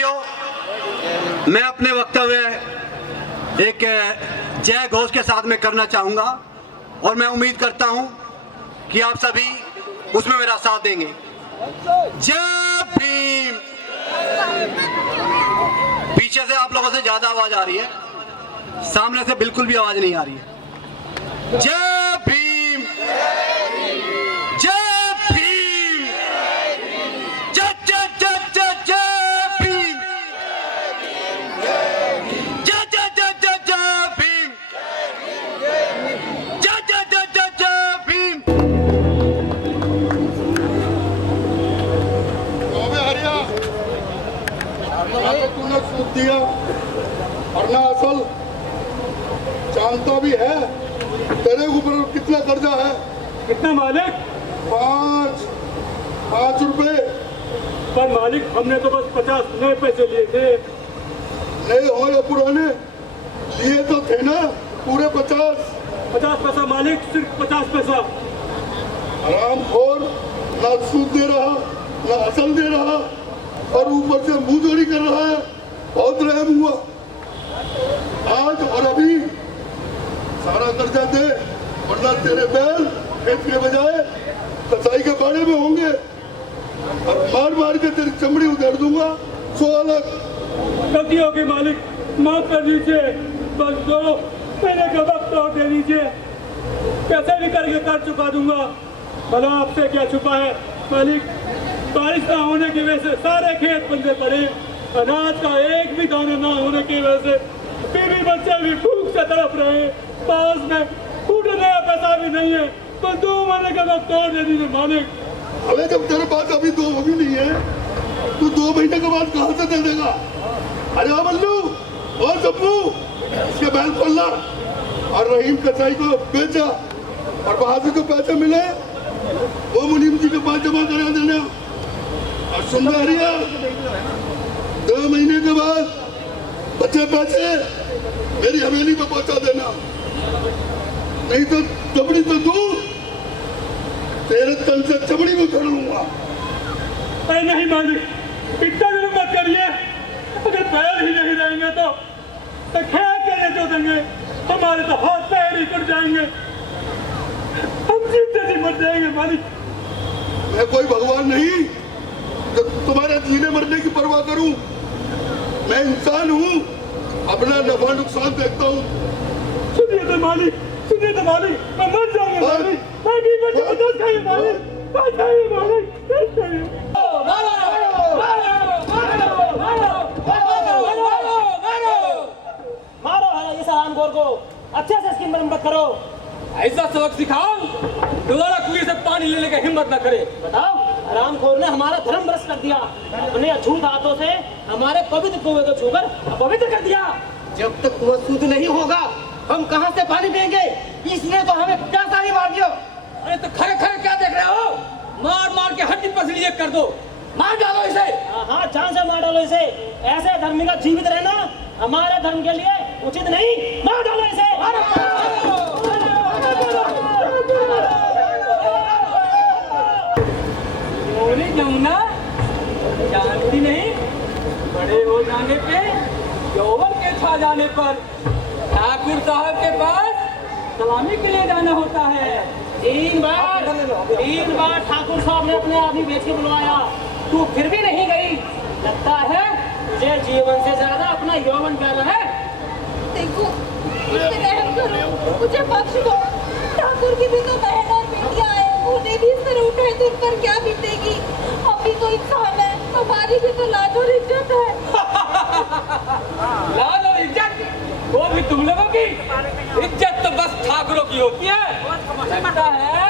साथियों, मैं अपने वक्तव्य एक जय घोष के साथ में करना चाहूंगा और मैं उम्मीद करता हूं कि आप सभी उसमें मेरा साथ देंगे। जय भीम। पीछे से आप लोगों से ज्यादा आवाज आ रही है, सामने से बिल्कुल भी आवाज नहीं आ रही है। जय भीम, जय भीम, जय जय जय जय जय भीम, जय जय जय जय जय भीम, जय जय जय जय जय भीम। तूने सूद दिया और ना असल जानता भी है तेरे ऊपर कितना कर्जा है। कितना मालिक? 5 रुपए। पर मालिक हमने तो बस 50 नए पैसे लिए थे। नए हो या पुराने, लिए तो थे ना पूरे 50 पैसा मालिक, सिर्फ 50 पैसा। हरामखोर, ना सूद दे रहा ना असल दे रहा और ऊपर से मुंह चोरी कर रहा है। बहुत रहम हुआ। आज और अभी सारा कर्जा दे वरना तेरे बैल खेत के बजाय कसाई के बाड़े में होंगे और मार मार के तेरी चमड़ी उधेड़ दूंगा। 100 लाख गलती होगी मालिक, माफ कर दीजिए। बस 2 महीने का वक्त और दे दीजिए, पैसे भी करके कर चुका दूंगा। भला आपसे क्या छुपा है मालिक? बारिश ना होने की वजह से सारे खेत बंदे पड़े, अनाज का एक भी दाना ना होने की वजह से बीवी बच्चे भी भूख से तड़प रहे। पास में फूटने का पैसा भी नहीं है। तो 2 महीने का वक्त और दे दीजिए मालिक। अबे जब तेरे पास अभी 2 भी नहीं है तू 2 महीने के बाद कहाँ से दे देगा? अरे ओ बल्लू और सब्बू, इसके बैल खोल ला और रहीम कसाई को बेचा और वहां से जो पैसे मिले वो मुनीम जी के पास जमा करा देना। और सुन रही है, 2 महीने के बाद बचे पैसे मेरी हवेली पे पहुंचा देना, नहीं तो चमड़ी तो दूर तेरे तन से चमड़ी को उछाड़ लूंगा। अरे नहीं मालिक, इतना जुल्म मत करिए। अगर पैर ही नहीं रहेंगे तो खेत कैसे जोतेंगे? हमारे तो हाथ पैर ही कट जाएंगे, हम जीते जी मर जाएंगे मालिक। मैं कोई भगवान नहीं जो तुम्हारे जीने मरने की परवाह करूं। मैं इंसान हूं, अपना नफा नुकसान देखता हूं। सुनिए तो मालिक, सुनिए तो मालिक, मैं मर जाऊंगा मालिक। मैं भी बच्चे को दस खाइए मालिक, दस खाइए मालिक, दस खाइए। मारो है इस हरामखोर को, अच्छे से इसकी मरम्मत करो। ऐसा सबक सिखाओ दोबारा कुएं से पानी लेने की हिम्मत न करे। बताओ, हरामखोर ने हमारा धर्म भ्रष्ट कर दिया। अपने अछूत हाथों से हमारे पवित्र कुएं को छूकर अपवित्र कर दिया। जब तक कुआं शुद्ध नहीं होगा हम कहां से पानी देंगे? इसलिए तो हमें प्यासा ही मार दियो। अरे तो खड़े खड़े क्या देख रहे हो? मार मार के हड्डी पसली एक कर दो, मार डालो इसे। हाँ, जान से मार डालो इसे। ऐसे धर्मी का जीवित रहना हमारे धर्म के लिए उचित नहीं। मार डालो इसे। यमुना जानती नहीं, बड़े हो जाने पे यौवन के छा जाने पर ठाकुर साहब के पास सलामी के लिए जाना होता है। 3 बार ठाकुर साहब ने अपने आदमी बेच के बुलवाया, तू फिर भी नहीं गई। लगता है तुझे जीवन से ज्यादा अपना यौवन प्यारा है। देखो, मुझे रहम करो, मुझे बख्श दो। ठाकुर की भी तो बहन और बेटियां हैं, उन्हें भी इस तरह उठाए तो उन पर क्या बीतेगी? हम भी तो इंसान है, हमारी भी तो लाज और इज्जत है। लाज और इज्जत वो भी तुम लोगों की? इज्जत तो बस ठाकुरों की होती है। लगता है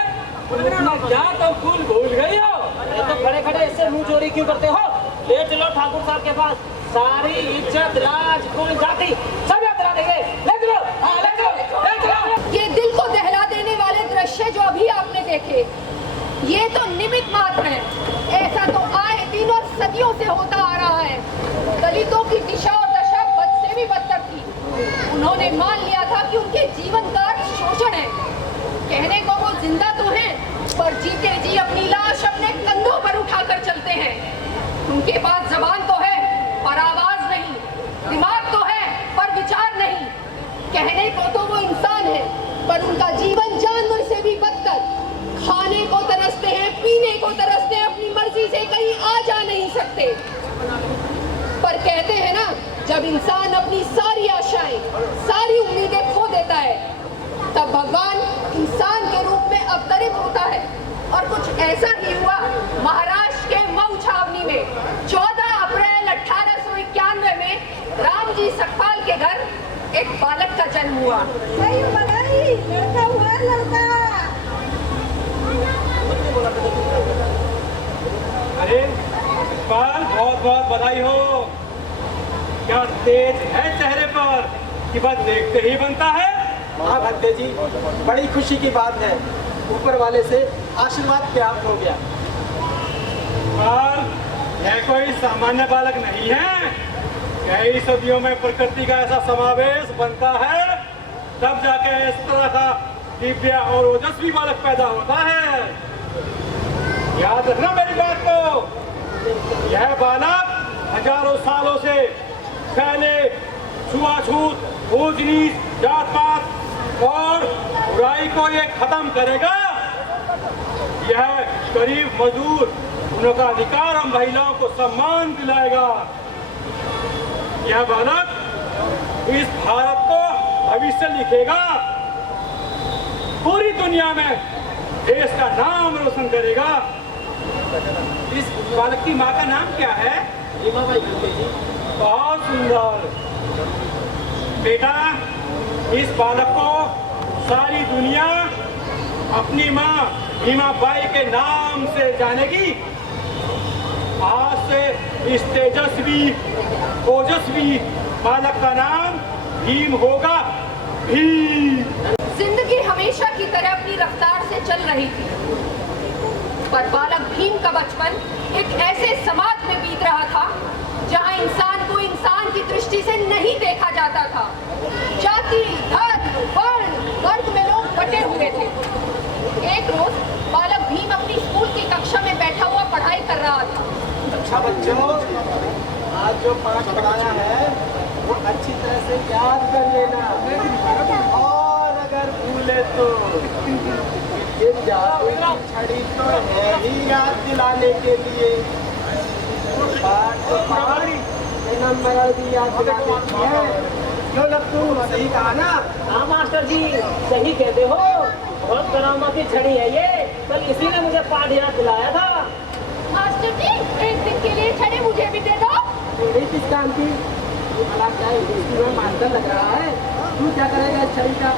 तुम जात और फूल भूल गई हो। तो खड़े खड़े इससे मुंह चोरी क्यों करते हो? ले चलो ठाकुर साहब के पास, सारी इज्जत राज कुल जाति सब याद करा देंगे। ले चलो, हाँ ले चलो, ले चलो। ये दिल को दहला देने वाले दृश्य जो अभी आपने देखे, ये तो निमित्त मात्र है। ऐसा तो आए दिन और सदियों से होता आ रहा है। दलितों की दिशा और दशा बद से भी बदतर थी। उन्होंने मान लिया था कि उनके जीवन का शोषण है। कहने को वो जिंदा तो हैं, पर जीते जी अपनी लाश अपने कंधों पर उठाकर चलते हैं। उनके पास जबान तो है, पर पर उनका जीवन जानवर से भी बदतर। खाने को तरसते हैं, पीने को तरसते हैं, अपनी मर्जी से कहीं आ जा नहीं सकते। पर कहते हैं ना, जब इंसान अपनी सारी आशाएं, सारी उम्मीदें खो देता है, तब भगवान इंसान के रूप में अवतरित होता है। और कुछ ऐसा ही हुआ महाराष्ट्र के मऊ छावनी में 14 अप्रैल 1891 में रामजी सकपाल के घर एक बालक का जन्म हुआ। लड़का हुआ, लड़का। अरे सकपाल, बहुत बहुत बधाई हो। क्या तेज है चेहरे पर कि बस देखते ही बनता है। हाँ भद्दे जी, बड़ी खुशी की बात है, ऊपर वाले से आशीर्वाद प्राप्त हो गया। सकपाल, यह कोई सामान्य बालक नहीं है। कई सदियों में प्रकृति का ऐसा समावेश बनता है, तब जाके इस तरह का दिव्य और ओजस्वी बालक पैदा होता है। याद रखना मेरी बात को। यह बालक हजारों सालों से फैले छुआछूत, ऊंच नीच, जात पात और बुराई को ये खत्म करेगा। यह गरीब मजदूर उनका अधिकार और महिलाओं को सम्मान दिलाएगा। यह बालक इस भारत को भविष्य लिखेगा, पूरी दुनिया में देश का नाम रोशन करेगा। इस बालक की माँ का नाम क्या है? रीमाबाई भद्दे जी। बहुत सुंदर बेटा, इस बालक को सारी दुनिया अपनी माँ भीमाबाई के नाम से जानेगी। आज से इस तेजस्वी ओजस्वी बालक का नाम भीम होगा। भीम। जिंदगी हमेशा की तरह अपनी रफ्तार से चल रही थी, पर बालक भीम का बचपन एक ऐसे समाज में बीत रहा था जहां इंसान को इंसान की दृष्टि से नहीं देखा जाता था। जाति, धर्म, वर्ण, वर्ग में लोग बटे हुए थे। एक रोज बालक भीम अपनी स्कूल की कक्षा में बैठा हुआ पढ़ाई कर रहा था। अच्छा बच्चों, आज जो पाठ पढ़ाया है वो अच्छी तरह से याद कर लेना, और अगर भूले तो ये जादू की छड़ी तो है ही याद दिलाने के लिए। पाठ तो पाठ, नंबर भी याद दिलाने की है। क्यों लट्टू, सही कहा ना? हाँ मास्टर जी, सही कहते हो। बहुत करामाती छड़ी है ये, कल इसी ने मुझे पाठ याद दिलाया था। मास्टर जी, एक दिन के लिए छड़ी मुझे भी दे दो। मेरी किस काम की? भला क्या हिंदुस्तान में मास्टर लग रहा है? तू क्या करेगा इस छड़ी का?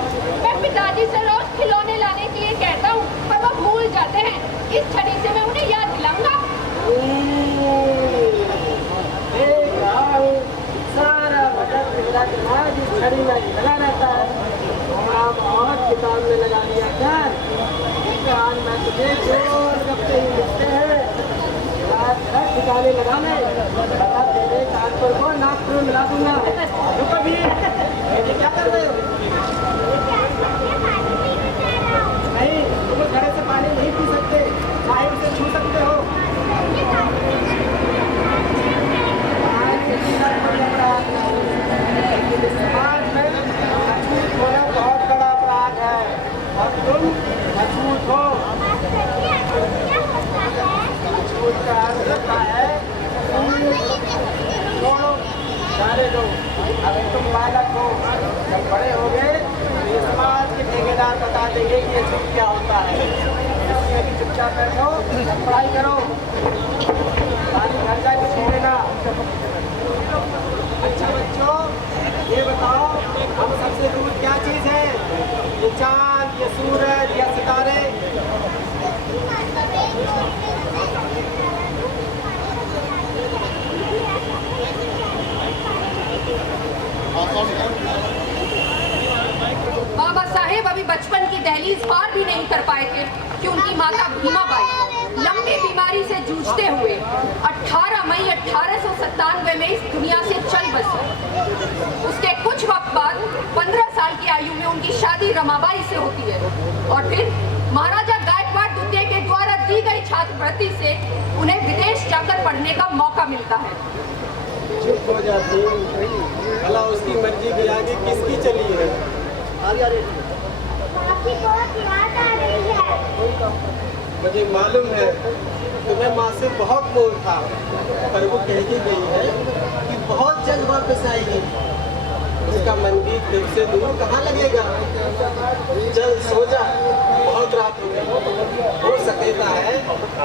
मैं पिताजी से रोज खिलौने लाने के लिए कहता हूँ, पर वो भूल जाते हैं। इस छड़ी से मैं उन्हें याद दिलाऊंगा। देख रहा हूँ, सारा बजट मेरा दिमाग इस छड़ी में ही लगा रहता है। थोड़ा बहुत किताब में लगा लिया कर। आज मैं तुझे जोर गप्पे ही लिखते हैं, ठिकाने लगा ले, बता तेरे कानपुर को नागपुर में मिला दूंगा। रुको भी, ये क्या कर रहे हो? नहीं, तुम घड़े से पानी नहीं पी सकते, पाइप से छू सकते हो। लेकिन इस समाज में अछूत होना बहुत बड़ा अपराध है, और तुम अछूत हो। अछूत का अर्थ होता है छोड़ो, जाने दो। अगर तुम बालक हो, जब बड़े हो गए तो ये समाज के ठेकेदार बता देंगे कि ये छूत क्या होता है। इसलिए अभी चुपचाप बैठो, पढ़ाई करो, सारी घर जाके सो लेना। अच्छा बच्चों, ये बताओ, हम सबसे दूर क्या चीज़ है? ये चांद, ये सूरज या सितारे? बाबा साहेब अभी बचपन की दहलीज पार भी नहीं कर पाए थे कि उनकी माता भीमाबाई लंबी बीमारी से जूझते हुए 18 मई 1897 में इस दुनिया से चल बसी। उसके कुछ वक्त बाद 15 साल की आयु में उनकी शादी रमाबाई से होती है, और फिर महाराजा गायकवाड़ द्वितीय के द्वारा दी गई छात्रवृत्ति से उन्हें विदेश जाकर पढ़ने का मौका मिलता है। चुप हो जाती, भला उसकी मर्जी के आगे किसकी चली है? आपकी बहुत याद आ रही है। मुझे मालूम है तुम्हें माँ से बहुत मोह था, पर वो कह के गई है कि बहुत जल्द वापस आएगी। उसका मंदिर दिल से दूर कहाँ लगेगा। जल्द सो जा, बहुत रात हो गई। हो सकता है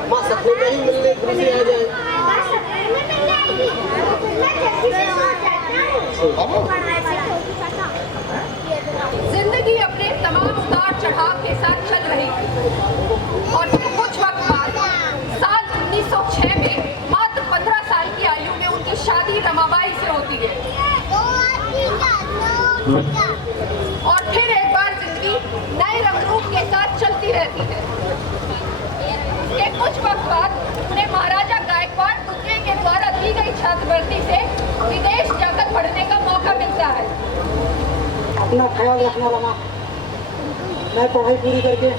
माँ सपने में ही मिलने खुशी आ जाए। बस सपने में मिल जाएगी। मैं जल्दी से सो जाता हूँ। जिंदगी अपने तमाम उतार चढ़ाव के साथ चल रही थी और कुछ वक्त बाद साल 1906 में मात्र 15 साल की आयु में उनकी शादी रमाबाई से होती है। और फिर एक बार जिंदगी नए रंग रूप के साथ चलती रहती है। इसके कुछ वक्त बाद उन्हें महाराजा गायकवाड़ द्वितीय के द्वारा दी गई छात्रवृत्ति से विदेश जाकर पढ़ने का मौका मिलता है। अपना ख्याल रखना रमा, मैं पढ़ाई पूरी करके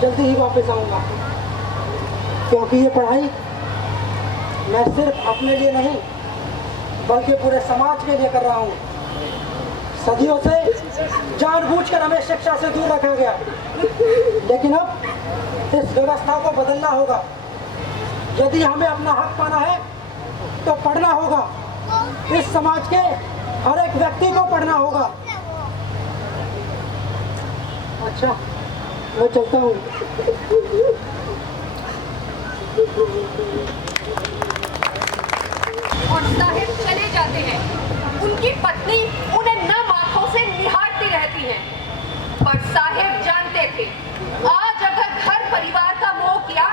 जल्दी ही वापस आऊँगा, क्योंकि ये पढ़ाई मैं सिर्फ अपने लिए नहीं बल्कि पूरे समाज के लिए कर रहा हूँ। सदियों से जानबूझकर हमें शिक्षा से दूर रखा गया, लेकिन अब इस व्यवस्था को बदलना होगा। यदि हमें अपना हक पाना है तो पढ़ना होगा। इस समाज के हर एक व्यक्ति को पढ़ना होगा। अच्छा, मैं चलता हूँ। और साहिब चले जाते हैं। उनकी पत्नी उन्हें नम आंखों से निहारती रहती है, पर साहिब जानते थे आज अगर घर परिवार का मोह किया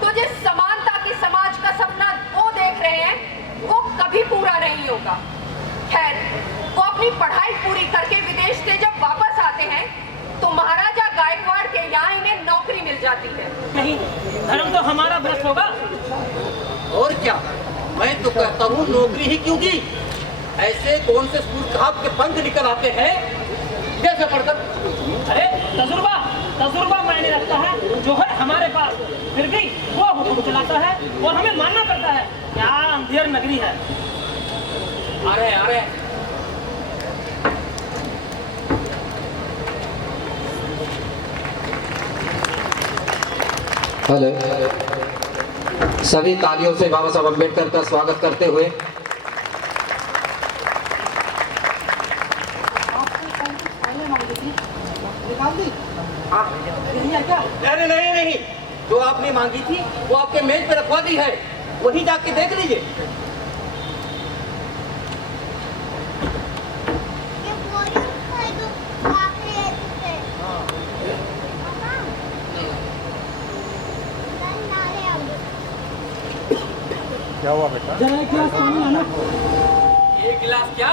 तो जिस समानता की समाज का सपना वो देख रहे हैं वो कभी पूरा नहीं होगा। खैर, वो अपनी पढ़ाई पूरी करके विदेश से जब वापस आते हैं तो महाराजा गायकवाड़ के यहाँ इन्हें नौकरी मिल जाती है। नहीं, धर्म तो हमारा भ्रष्ट होगा। और क्या, मैं तो कहता हूँ नौकरी ही क्यों की। ऐसे कौन से सूरखाब के पंख निकल आते हैं जैसे पढ़कर। अरे तजुर्बा मायने रखता है जो है हमारे पास, फिर भी वो हुक्म चलाता है और हमें मानना पड़ता है। क्या अंधेर नगरी है। अरे हेलो, सभी तालियों से बाबा साहब अम्बेडकर का स्वागत करते हुए नहीं, जो आपने मांगी थी वो आपके मेज पे रखवा दी है, वहीं जाके देख लीजिए। क्या हुआ बेटा? जरा एक गिलास पानी लाना। एक गिलास क्या,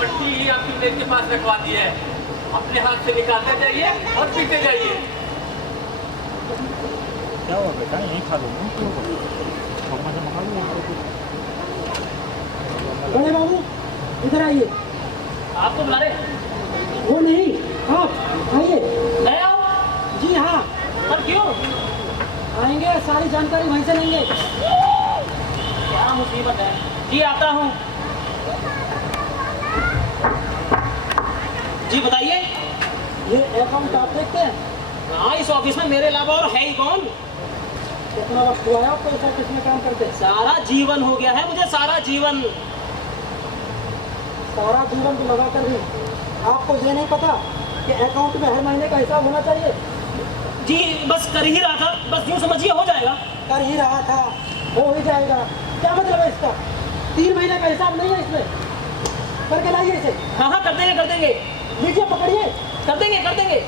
मट्टी ही आपकी मेज के पास रखवा दी है। अपने हाथ से निकालते जाइए और पीते जाइए। क्या हुआ बेटा? यहीं खा लो। बड़े बाबू इधर आइए। आपको बुला रहे? वो नहीं, आप आइए। मैं आऊँ? जी हाँ। पर क्यों? आएंगे, सारी जानकारी वहीं से लेंगे। क्या मुसीबत है? जी आता हूँ। जी बताइए। ये अकाउंट आप देखते हैं? हाँ, इस ऑफिस में मेरे अलावा और है ही कौन? कितना वक्त हुआ है आपको इस ऑफिस में काम करते? सारा जीवन हो गया है मुझे, सारा जीवन। सारा जीवन को लगाकर भी आपको ये नहीं पता कि अकाउंट में हर महीने का हिसाब होना चाहिए? जी बस कर ही रहा था, बस यूँ समझिए हो जाएगा। कर ही रहा था, हो ही जाएगा। क्या मतलब है इसका? 3 महीने का हिसाब नहीं है इसमें? करके लाइए इसे। हाँ कर देंगे, कर देंगे। लीजिए, पकड़िए। कर देंगे, कर देंगे।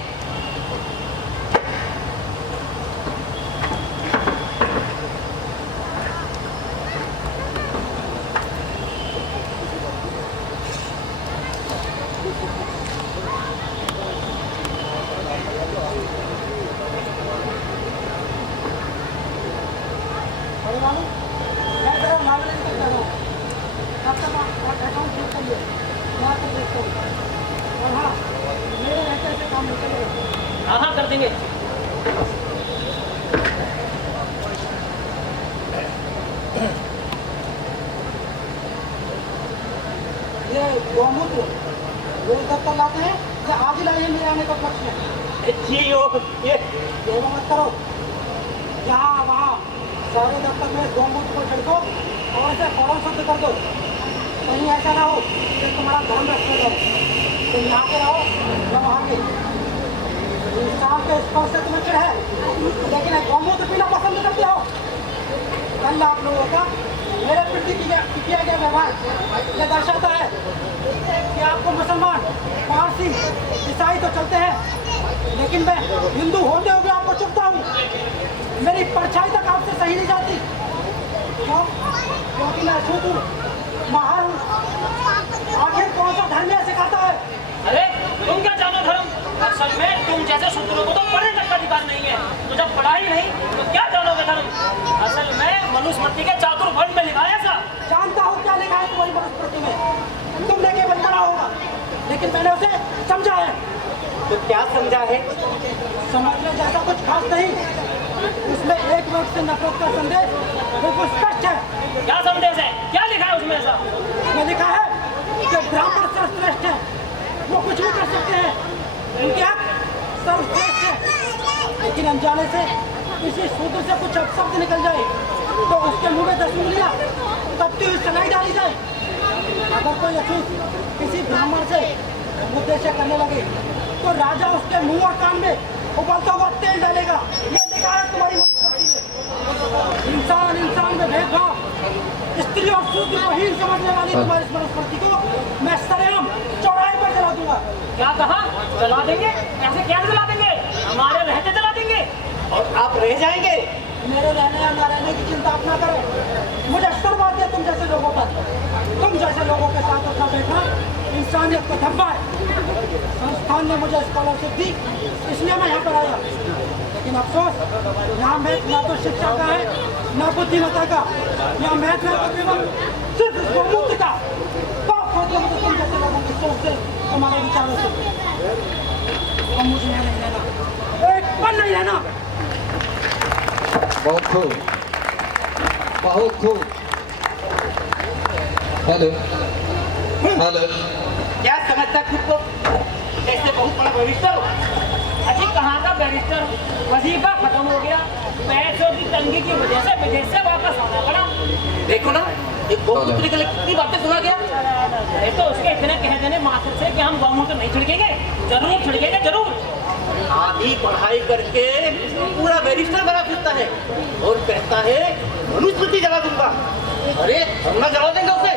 अरे बाबू, मैं जरा लाइब्रेरी तक जा रहा हूँ। आपका अकाउंट चेक करिए, मैं आपको देखता हूँ। और हाँ, मेरे रहते ऐसे काम नहीं चलेगा। हाँ हाँ कर देंगे। ये गौमूत्र ये दफ्तर लाते हैं या आज ही लाए हैं मेरे आने का उपलक्ष्य में? जी ये देर मत करो, यहाँ वहाँ सारे दफ्तर में गोमूत्र को छिड़को और इसे फौरन शुद्ध कर दो। कहीं ऐसा ना हो कि तुम्हारा धर्म रखा जाए। तुम यहाँ के रहो या वहाँ के, इंसान के स्पर्श से तुम्हें चिढ़ है, लेकिन गोमूत्र पीना पसंद करते हो। कल आप लोगों का मेरे प्रति किया गया व्यवहार यह दर्शाता है कि आपको मुसलमान, पारसी, ईसाई तो चलते हैं, लेकिन मैं हिंदू होते हुए आपको चुपता हूँ। मेरी परछाई तक आपसे सही नहीं जाती। क्यों? क्योंकि मैं अछूत हूँ, महान हूँ। आखिर कौन सा धर्म यह सिखाता है? अरे तुम क्या जानो धर्म? असल में तुम जैसे शूद्रों को तो पढ़ने तक का अधिकार नहीं है। तो जब पढ़ा ही नहीं तो क्या जानोगे धर्म? असल में मनुस्मृति के चातुर्वर्ण में लिखा है ऐसा। जानता हूँ क्या लिखा है तुम्हारी मनुस्मृति में। तुमने केवल पढ़ा होगा, लेकिन मैंने उसे समझा है। तो क्या समझा है? समझने जैसा कुछ खास नहीं। उसमें एक वर्ग से नफरत का संदेश बिल्कुल स्पष्ट है। क्या संदेश है? क्या लिखा है उसमें ऐसा? उसमें लिखा है कि ब्राह्मण सर्वश्रेष्ठ है, वो कुछ भी कर सकते हैं, उनके हक सर्वश्रेष्ठ है। लेकिन अनजाने से किसी शूद्र से कुछ अपशब्द निकल जाए तो उसके मुंह में 10 उंगलियां तपती हुई सलाई डाली जाए। अगर कोई अछूत किसी ब्राह्मण से उद्देश्य करने लगे तो राजा उसके मुंह और कान में उबलता हुआ तेल डालेगा। ये लिखा है तुम्हारी मनुस्मृति में। इंसान इंसान में भेदभाव, स्त्री और शूद्र को हीन समझने वाली तुम्हारी मनुस्मृति को मैं सरेआम चौराहे पर जला दूंगा। क्या कहा? जला देंगे? ऐसे क्या जला देंगे? हमारे रहते जला देंगे। और आप रह जाएंगे? मेरे रहने या न रहने की चिंता आप ना करें। मुझे शर्म आती है तुम जैसे लोगों पर। तुम जैसे लोगों के साथ उठना बैठना इंसानियत को धब्बा है। संस्थान ने मुझे स्कॉलरशिप दी, इसलिए मैं यहाँ पर आया। लेकिन अफसोस यहाँ मैथ ना तो शिक्षा का है ना बुद्धिमत्ता का। यहाँ मैथ ना केवल सिर्फ गोमूत्र का। बाप होती है तुम जैसे लोगों की सोच से, तुम्हारे विचारों से। और मुझे यहाँ नहीं रहना, एक पल नहीं रहना। बहुत खूब, बहुत खूब। Hello hello. क्या समझता खुद को? ऐसे बहुत बड़ा बैरिस्टर। अजी कहाँ का बैरिस्टर? वजीफा खत्म हो गया, पैसों की तंगी की वजह से विदेश से वापस आना पड़ा। देखो ना, एक गोमूत्र के लिए कितनी बातें सुना गया। अरे तो उसके इतने कह देने मात्र से कि हम गोमूत्र नहीं छिड़केंगे। जरूर छिड़केंगे, जरूर। आधी पढ़ाई करके पूरा बैरिस्टर बना फिरता है और कहता है मनुस्मृति जला दूंगा। अरे हम ना जला देंगे उसे।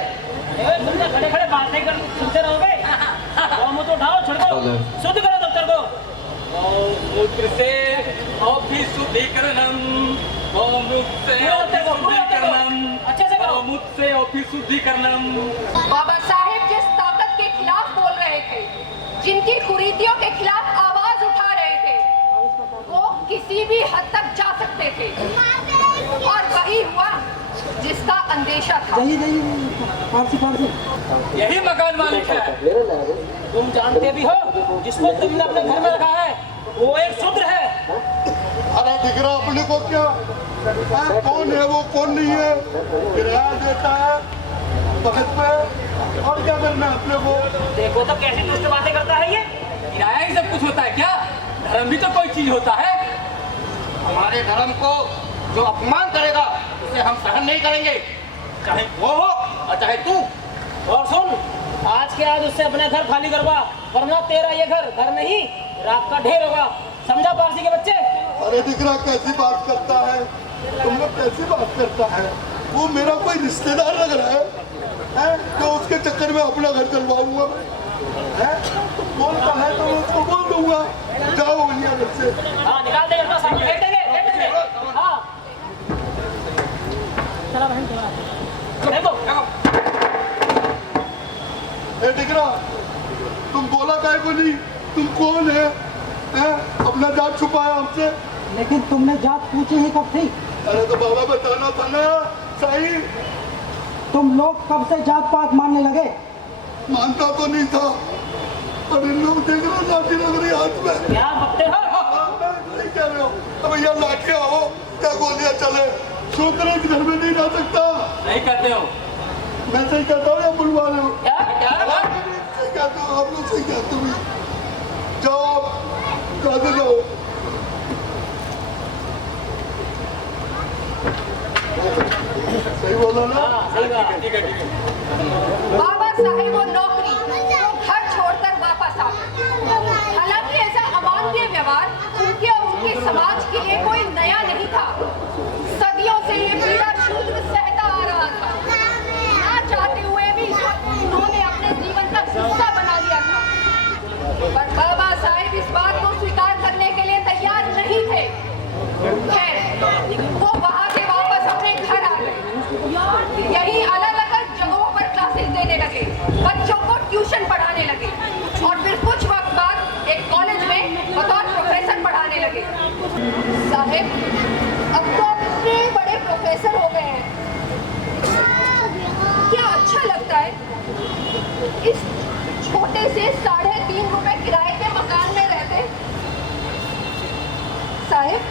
तुमने खड़े खड़े बातें कर सुनते रहोगे। गोमूत्र उठाओ, छिड़को, शुद्ध करो दफ्तर को। गौमूत्र से ऑफिस शुद्धिकरणम, गौमूत्र से ऑफिस शुद्धिकरणम, अच्छे से करो। गौमूत्र से ऑफिस शुद्धिकरणम। बाबा साहेब जिस ताकत के खिलाफ बोल रहे थे, जिनकी कुरीतियों के खिलाफ आवाज उठा रहे थे, वो किसी भी हद तक जा सकते थे। और वही हुआ जिसका अंदेशा था। यही मकान मालिक है। तुम जानते भी हो जिसको तुमने अपने घर में रखा है वो एक शूद्र है। अरे दिख रहा अपने को क्या? कौन है वो, कौन नहीं है? किराया देता है बहस में, और क्या करना है अपने को? देखो तो कैसी दुष्ट बातें करता है ये। किराया ही सब कुछ होता है क्या? धर्म भी तो कोई चीज होता है। हमारे धर्म को जो अपमान करेगा उसे हम सहन नहीं करेंगे, चाहे वो हो और चाहे तू। और सुन, आज के आज उससे अपने घर खाली करवा, वरना तेरा ये घर नहीं रात का ढेर होगा। समझा पारसी के बच्चे? अरे दिख रहा कैसी बात करता है, तुम लोग कैसी बात करता है? वो मेरा कोई रिश्तेदार लग रहा है जो उसके चक्कर में अपना घर चलवाऊंगा मैं? बोलता है तो मैं उसको बोल दूंगा, जाओ बोलिए घर से। हाँ निकाल दे, अपना सामान फेंक देंगे, फेंक देंगे। हाँ चला बहन, चला देखो। ए टिकरा, तुम बोला काहे को नहीं? तुम कौन है? अपना जात छुपाया हमसे। लेकिन तुमने जात पूछी ही कब थी? अरे तो बाबा बताना था ना सही। तुम लोग कब से जात पात मानने लगे? मानता तो नहीं था, पर इन लोग देख रहे लाठी लग रही हाथ में। क्या बकते हो? नहीं कह रहे हो तो भैया लाठियां हो क्या गोलियां चले? शूद्र इस घर में नहीं रह सकता। नहीं कहते हो? मैं सही कहता हूँ या बुलवा रहे हो? क्या क्या सही कहते हो आप लोग, सही लगे, बच्चों को ट्यूशन पढ़ाने लगे और फिर कुछ वक्त बाद एक कॉलेज में बतौर प्रोफेसर पढ़ाने लगे। साहब, अब तो आप इतने बड़े प्रोफेसर हो गए हैं, क्या अच्छा लगता है इस छोटे से 3.5 रुपए किराए के मकान में रहते? साहब,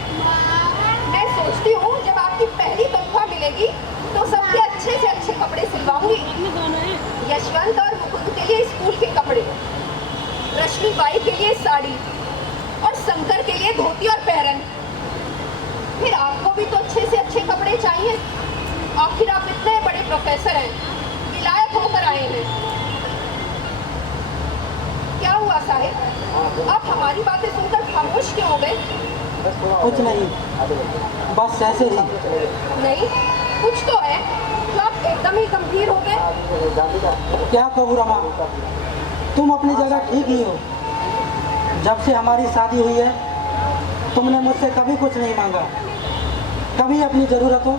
मैं सोचती हूँ जब आपकी पहली तनख्वाह मिलेगी तो सबके अच्छे से अच्छे कपड़े सिलवाऊंगी। यशवंत और मुकुंद के लिए स्कूल के कपड़े, रश्मि बाई के लिए साड़ी और शंकर के लिए धोती और पैरन। फिर आपको भी तो अच्छे से अच्छे कपड़े चाहिए, आखिर आप इतने बड़े प्रोफेसर हैं, विलायत होकर आए हैं। क्या हुआ साहिब, आप हमारी बातें सुनकर खामोश क्यों हो गए? कुछ नहीं, बस ऐसे ही। नहीं, कुछ तो है, तो आप एकदम ही गंभीर हो गए। क्या कहूँ रमा, तुम अपनी जगह ठीक ही हो। जब से हमारी शादी हुई है तुमने मुझसे कभी कुछ नहीं मांगा, कभी अपनी ज़रूरतों,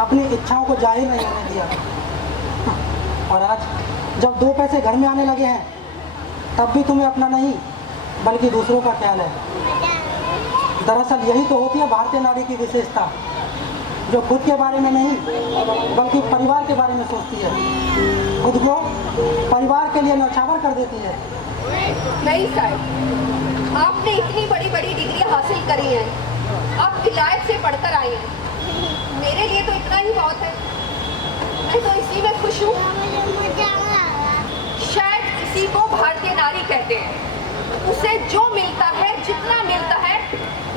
अपनी इच्छाओं को जाहिर नहीं होने दिया। और आज जब 2 पैसे घर में आने लगे हैं तब भी तुम्हें अपना नहीं बल्कि दूसरों का ख्याल है। दरअसल यही तो होती है भारतीय नारी की विशेषता, जो खुद के बारे में नहीं बल्कि परिवार के बारे में सोचती है, खुद को परिवार के लिए न्यौछावर कर देती है। नहीं साहब, आपने इतनी बड़ी बड़ी डिग्री हासिल करी है, आप विलायत से पढ़कर आए हैं, मेरे लिए तो इतना ही बहुत है। मैं तो इसी में खुश हूँ। शायद इसी को भारतीय नारी कहते हैं, उसे जो मिलता है, जितना मिलता है,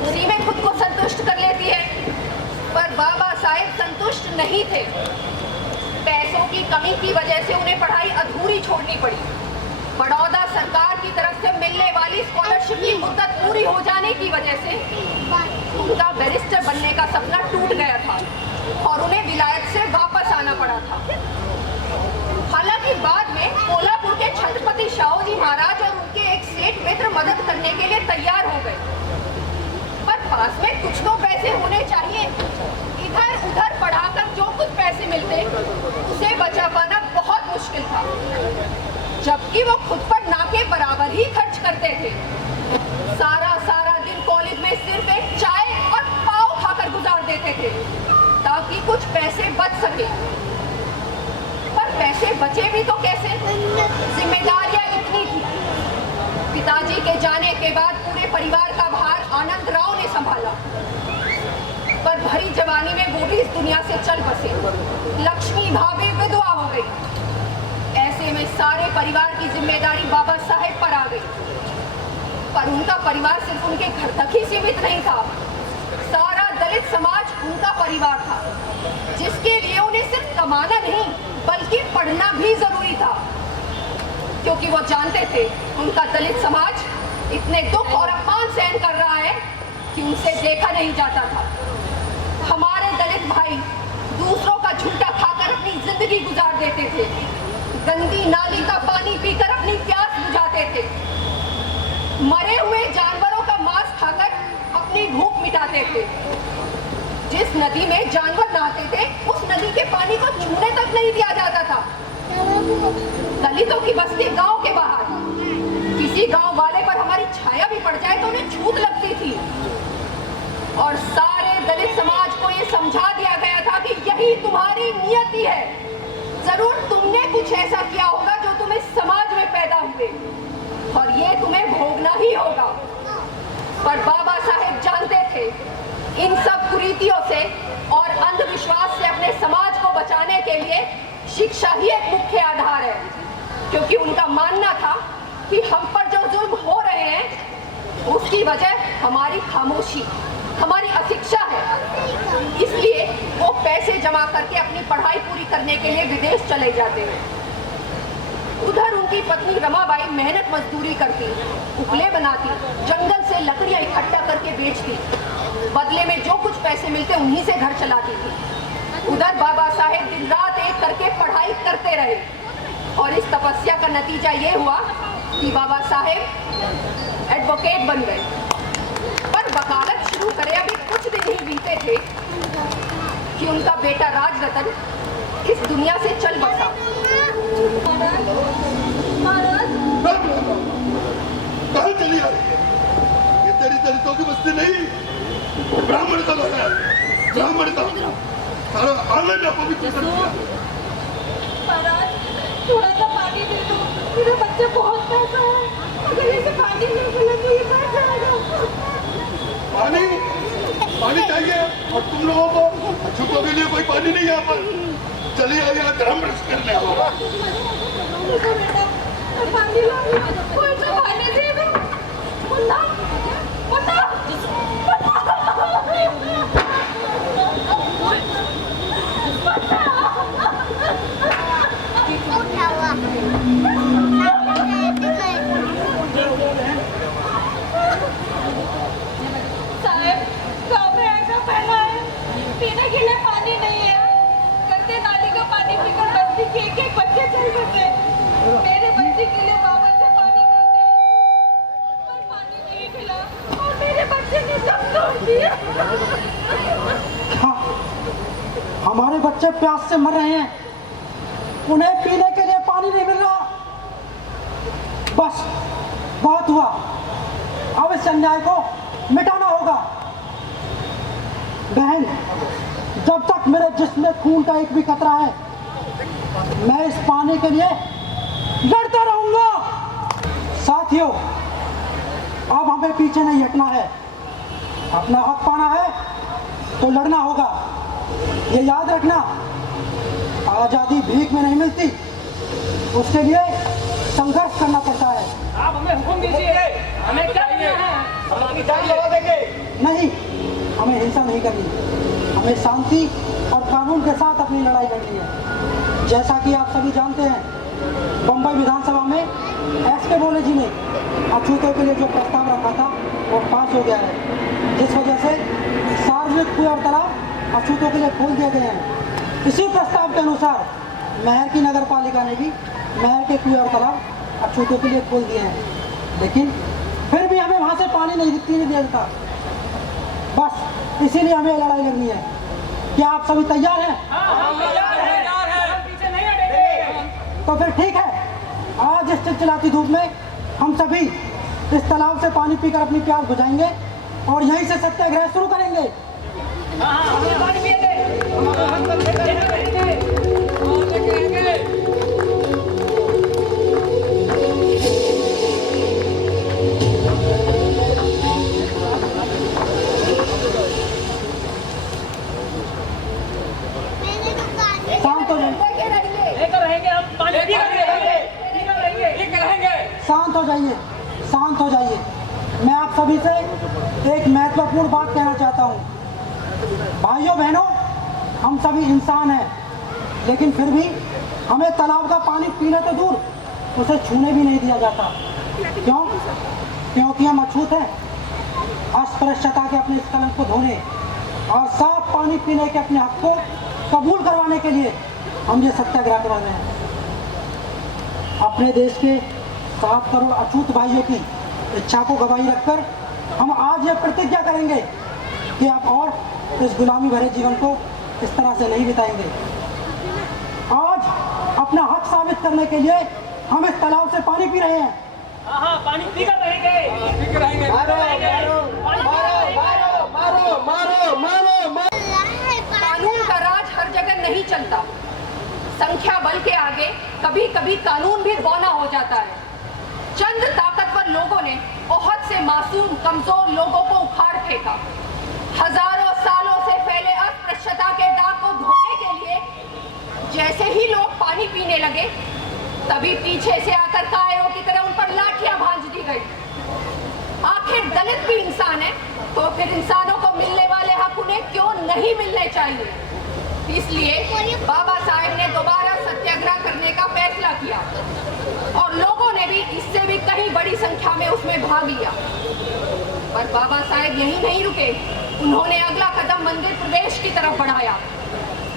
उसी में खुद को संतुष्ट कर लेती है। पर बाबा साहेब संतुष्ट नहीं थे। पैसों की कमी की वजह से उन्हें पढ़ाई अधूरी छोड़नी पड़ी। बड़ौदा सरकार की तरफ से मिलने वाली स्कॉलरशिप की मुद्दत पूरी हो जाने की वजह से उनका बैरिस्टर बनने का सपना टूट गया था और उन्हें विलायत से वापस आना पड़ा था। हालांकि बाद में कोल्हापुर के छत्रपति शाहूजी महाराज और उनके एक सेठ मित्र मदद करने के लिए तैयार हो गए, पर पास में कुछ तो पैसे होने चाहिए। इधर उधर पढ़ाकर जो कुछ पैसे मिलते उसे बचा पाना बहुत मुश्किल था, जबकि वो खुद पर ना के बराबर ही खर्च करते थे। सारा दिन कॉलेज में सिर्फ एक चाय और पाव खाकर गुजार देते थे ताकि कुछ पैसे बच सके। पर पैसे बचे भी तो कैसे? जिम्मेदारियां इतनी थी। पिताजी के जाने के बाद पूरे परिवार का भार आनंद राव ने संभाला, पर भरी जवानी में वो भी इस दुनिया से चल बसे। लक्ष्मी भाभी विधवा हो गई। ऐसे में सारे परिवार की जिम्मेदारी बाबा साहेब पर आ गई। पर उनका परिवार सिर्फ उनके घर तक ही सीमित नहीं था। सारा दलित समाज उनका परिवार था, जिसके लिए उन्हें सिर्फ कमाना नहीं बल्कि पढ़ना भी जरूरी था, क्योंकि वो जानते थे उनका दलित समाज इतने दुख और अपमान सहन कर रहा है कि उनसे देखा नहीं जाता था। हमारे दलित भाई दूसरों का झूठा खाकर अपनी जिंदगी गुजार देते थे, गंदी नाली का पानी पीकर अपनी प्यास बुझाते थे, मरे हुए जानवरों का मांस खाकर अपनी भूख मिटाते थे। जिस नदी में जानवर नहाते थे उस नदी के पानी को छूने तक नहीं दिया जाता था। दलितों की बस्ती गांव के बाहर, किसी गांव वाले पर हमारी छाया भी पड़ जाए तो उन्हें छूत लगती थी। और सारे दलित समाज को ये समझा दिया गया था कि यही तुम्हारी नियति है, जरूर तुमने कुछ ऐसा किया होगा जो तुम इस समाज में पैदा हुए और ये तुम्हें भोगना ही होगा। पर बाबा साहेब जानते थे इन सब कुरीतियों से और अंधविश्वास से अपने समाज को बचाने के लिए शिक्षा ही एक मुख्य आधार है, क्योंकि उनका मानना था कि हम पर जो जुल्म हो रहे हैं उसकी वजह हमारी खामोशी, हमारी अशिक्षा है। इसलिए वो पैसे जमा करके अपनी पढ़ाई पूरी करने के लिए विदेश चले जाते हैं। उधर उनकी पत्नी रमाबाई मेहनत मजदूरी करती, उपले बनाती, जंगल से लकड़ियां इकट्ठा करके बेचती, बदले में जो कुछ पैसे मिलते उन्हीं से घर चलाती थी। उधर बाबा साहेब दिन रात एक करके पढ़ाई करते रहे और इस तपस्या का नतीजा ये हुआ कि बाबा साहेब एडवोकेट बन गए। पर वकालत शुरू करे अभी कुछ दिन ही बीते थे कि उनका बेटा राज रतन इस दुनिया से चल बसा। कहाँ चली आ रही है? ये तेरी दलितों की बस्ती नहीं, ब्राह्मण का घर है, ब्राह्मण का सारा आंगन अपवित्र कर दिया। महाराज थोड़ा सा पानी दे दो, मेरे बच्चे बहुत पैसा है, अगर इसे पानी नहीं मिले तो ये मर जाएगा। पानी पानी चाहिए और तुम लोगों को छुट्टों के लिए कोई पानी नहीं यहाँ पर। चलिए यहाँ धर्म भ्रष्ट करने आओ। बेटा पानी ला, कोई तो पानी दे दो। मुन्ना मुन्ना साहब गाँव में ऐसा फैला है, पीने के लिए पानी नहीं है। गंदे नाली का पानी पीकर बस्ती के एक बच्चे चल बसे। मेरे बच्चे के लिए बाबा से पानी मांगते हैं, पर पानी नहीं मिला और मेरे बच्चे ने सब तोड़ दिया। हमारे बच्चे प्यास से मर रहे हैं, उन्हें पीने के लिए पानी नहीं मिल रहा। बस बहुत हुआ, अब इस अन्याय को मिटाना होगा। बहन, जब तक मेरे जिस्म में खून का एक भी कतरा है, मैं इस पानी के लिए लड़ता रहूंगा। साथियों, अब हमें पीछे नहीं हटना है। अपना हक पाना है तो लड़ना होगा। ये याद रखना, आजादी भीख में नहीं मिलती, उसके लिए संघर्ष करना पड़ता है। आप हमें हुक्म दीजिए, हमें क्या करना है? हम आपकी जान लगा देंगे। नहीं, हमें हिंसा नहीं करनी, हमें शांति और कानून के साथ अपनी लड़ाई लड़नी है। जैसा कि आप सभी जानते हैं, बम्बई विधानसभा में एस.के. बोले जी ने अछूतों के लिए जो प्रस्ताव रखा था वो पास हो गया है, जिस वजह से सार्वजनिक कुएं और तालाब अछूतों के लिए खोल दिए गए हैं। इसी प्रस्ताव के अनुसार महर की नगर पालिका ने भी महर के कुएं और तालाब अछूतों के लिए खोल दिए हैं, लेकिन फिर भी हमें वहाँ से पानी नहीं दिया जाता। बस इसीलिए हमें लड़ाई लड़नी है। क्या आप सभी तैयार हैं? पीछे नहीं हटेंगे। तो फिर ठीक है, आज इस चिलचिलाती धूप में हम सभी इस तालाब से पानी पीकर अपनी प्यास बुझाएंगे और यहीं से सत्याग्रह शुरू करेंगे। हमें पानी पिएंगे, हम अपना हक देना करेंगे। शांत हो जाइए, लेकर रहेंगे, हम पानी पीकर रहेंगे। शांत हो जाइए, शांत हो जाइए। मैं आप सभी से एक महत्वपूर्ण बात कहना चाहता हूँ। भाइयों बहनों, हम सभी इंसान हैं, लेकिन फिर भी हमें तालाब का पानी पीने तो दूर, उसे छूने भी नहीं दिया जाता। क्यों? क्योंकि हम अछूत हैं। अस्पृश्यता के अपने इस कलंक को धोने और साफ पानी पीने के अपने हक को कबूल करवाने के लिए हम ये सत्याग्रह कर रहे हैं। अपने देश के 7 करोड़ अछूत भाइयों की इच्छा को गवाही रखकर हम आज ये प्रतिज्ञा करेंगे कि आप और इस गुलामी भरे जीवन को इस तरह से नहीं बिताएंगे। आज अपना हक साबित करने के लिए हम इस तालाब से पानी पी रहे हैं। हाँ, पानी पीकर रहेंगे। कानून का राज हर जगह नहीं चलता। संख्या बल के आगे कभी कभी कानून भी बौना हो जाता है। चंद ताकतवर लोगों ने बहुत से मासूम कमजोर लोगों को उखाड़ फेंका। हजारों सालों से फैले अस्पृश्यता के दाग को धोने के लिए जैसे ही लोग पानी पीने लगे, तभी पीछे से आकर कायरों की तरह उन पर लाठियां भांज दी गई। आखिर दलित भी इंसान है, तो फिर इंसानों को मिलने वाले हक उन्हें क्यों नहीं मिलने चाहिए? इसलिए बाबा साहेब ने दोबारा सत्याग्रह करने का फैसला किया और लोगों ने भी इससे भी कहीं बड़ी संख्या में उसमें भाग लिया। पर बाबा साहेब यहीं नहीं रुके, उन्होंने अगला कदम मंदिर प्रवेश की तरफ बढ़ाया।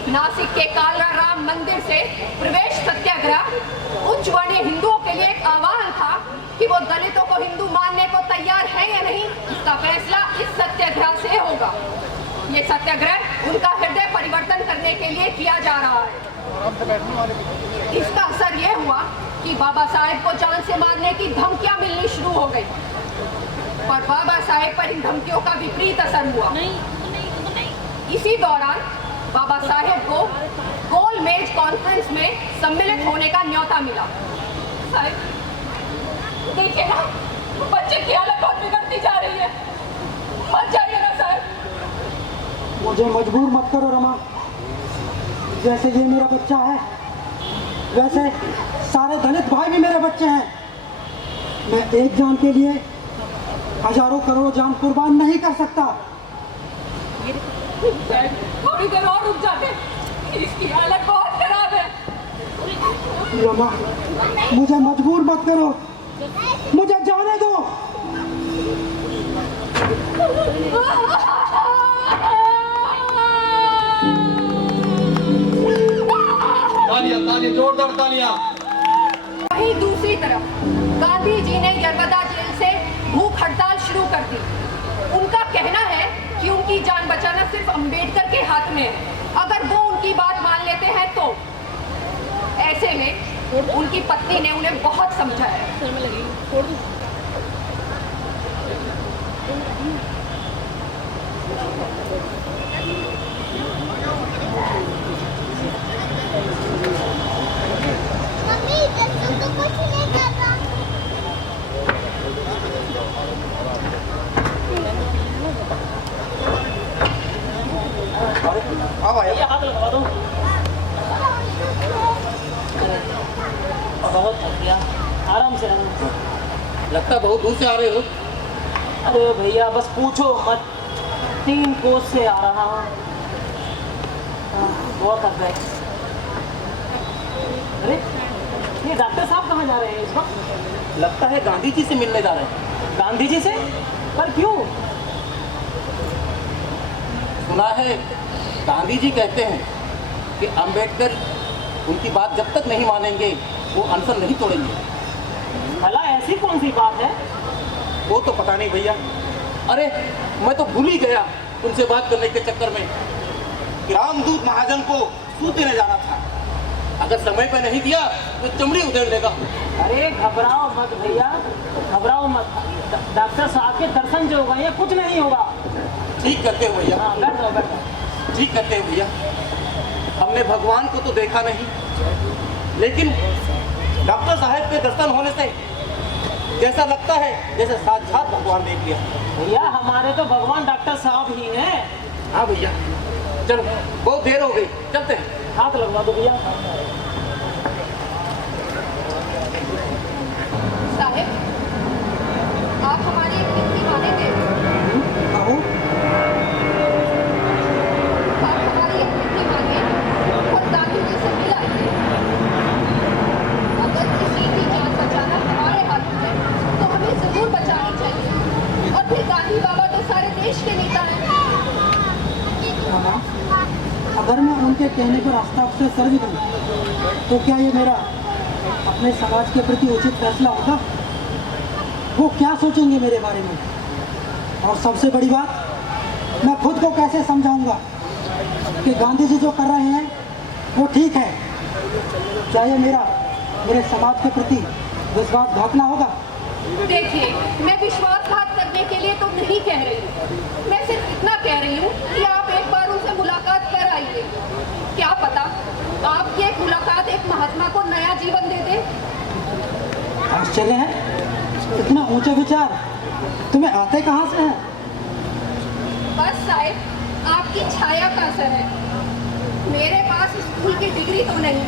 नासिक के कालरा राम मंदिर से प्रवेश सत्याग्रह उच्च वर्णीय हिंदुओं के लिए एक आह्वान था कि वो दलितों को हिंदू मानने को तैयार है या नहीं, इसका फैसला इस सत्याग्रह से होगा। ये सत्याग्रह उनका हृदय परिवर्तन करने के लिए किया जा रहा है इसका असर ये हुआ कि बाबा साहेब को जान से मारने की धमकियां मिलनी शुरू हो गई, और बाबा साहेब पर इन धमकियों का विपरीत असर हुआ। इसी दौरान बाबा साहेब को गोल मेज कॉन्फ्रेंस में सम्मिलित होने का न्योता मिला। साहब देखिए ना, बच्चे की हालत बहुत बिगड़ती जा रही है, मत जाइए ना साहब। मुझे मजबूर मत करो रमा, जैसे ये मेरा बच्चा है वैसे सारे दलित भाई भी मेरे बच्चे हैं। मैं एक जान के लिए हजारों करोड़ों जान कुर्बान नहीं कर सकता। थोड़ी देर और रुक जाते, इसकी हालत बहुत खराब है। रमा, मुझे मजबूर मत करो, मुझे जाने दो। तालियां, तालियां, जोरदार तालियां। वहीं दूसरी तरफ गांधी जी ने यरवदा जेल से भूख हड़ताल शुरू कर दी। उनका कहना है कि उनकी जान बचाना सिर्फ अंबेडकर के हाथ में है, अगर वो उनकी बात मान लेते हैं तो। ऐसे में उनकी पत्नी ने उन्हें बहुत समझाया। मम्मी दस्तू तो कुछ नहीं करता। ये हाथ लगा दो। बहुत थक गया, आराम से आराम से। लगता बहुत दूर से आ रहे हो। अरे भैया बस पूछो मत, 3 कोस से आ रहा हूँ। बहुत थक गए। अरे ये डॉक्टर साहब कहाँ जा रहे हैं इस वक्त? लगता है गांधी जी से मिलने जा रहे हैं। गांधी जी से? पर क्यों? सुना है गांधी जी कहते हैं कि अंबेडकर उनकी बात जब तक नहीं मानेंगे वो अनशन नहीं तोड़ेंगे। भला ऐसी कौन सी बात है? वो तो पता नहीं भैया। अरे मैं तो भूल ही गया उनसे बात करने के चक्कर में कि रामदूत महाजन को सूत देने जाना था। अगर समय पे नहीं दिया तो चमड़ी उधेड़ लेगा। अरे घबराओ मत भैया, घबराओ मत। डॉक्टर साहब के दर्शन जो होगा ये कुछ नहीं होगा। ठीक करते हो भैया। हाँ बैठ जाओ, बैठ जाओ। ठीक करते हो भैया। हमने भगवान को तो देखा नहीं, लेकिन डॉक्टर साहब के दर्शन होने से जैसा लगता है जैसे साक्षात भगवान देख लिया। भैया हमारे तो भगवान डॉक्टर साहब ही हैं। हाँ भैया, चलो बहुत देर हो गई, चलते हैं। हाथ लगवा दो भैया। साहब, आप हमारी एक विनती मानेंगे? आओ। आप हमारी एक विनती मानिए और गांधी जी से मिल आइए। अगर किसी की जान बचाना हमारे हाथ में है तो हमें जरूर बचानी चाहिए। और फिर गांधी बाबा तो सारे देश के नेता हैं। रमा, अगर मैं उनके कहने पर हस्ताक्षर से कर भी दूँ तो क्या ये मेरा अपने समाज के प्रति उचित फैसला होगा? वो क्या सोचेंगे मेरे बारे में? और सबसे बड़ी बात, मैं खुद को कैसे समझाऊंगा कि गांधी जी जो कर रहे हैं वो ठीक है? क्या ये मेरे समाज के प्रति विश्वासघात ना होगा? देखिए, मैं विश्वासघात करने के लिए तो नहीं कह रही हूँ। मैं सिर्फ इतना कह रही हूँ कि आप एक बार उनसे मुलाकात कर आइए। क्या पता आपकी एक मुलाकात एक महात्मा को नया जीवन दे दे। आश्चर्य है, इतना ऊंचे विचार तुम्हें आते कहाँ से हैं? बस साहब, आपकी छाया का असर है। मेरे पास स्कूल की डिग्री तो नहीं,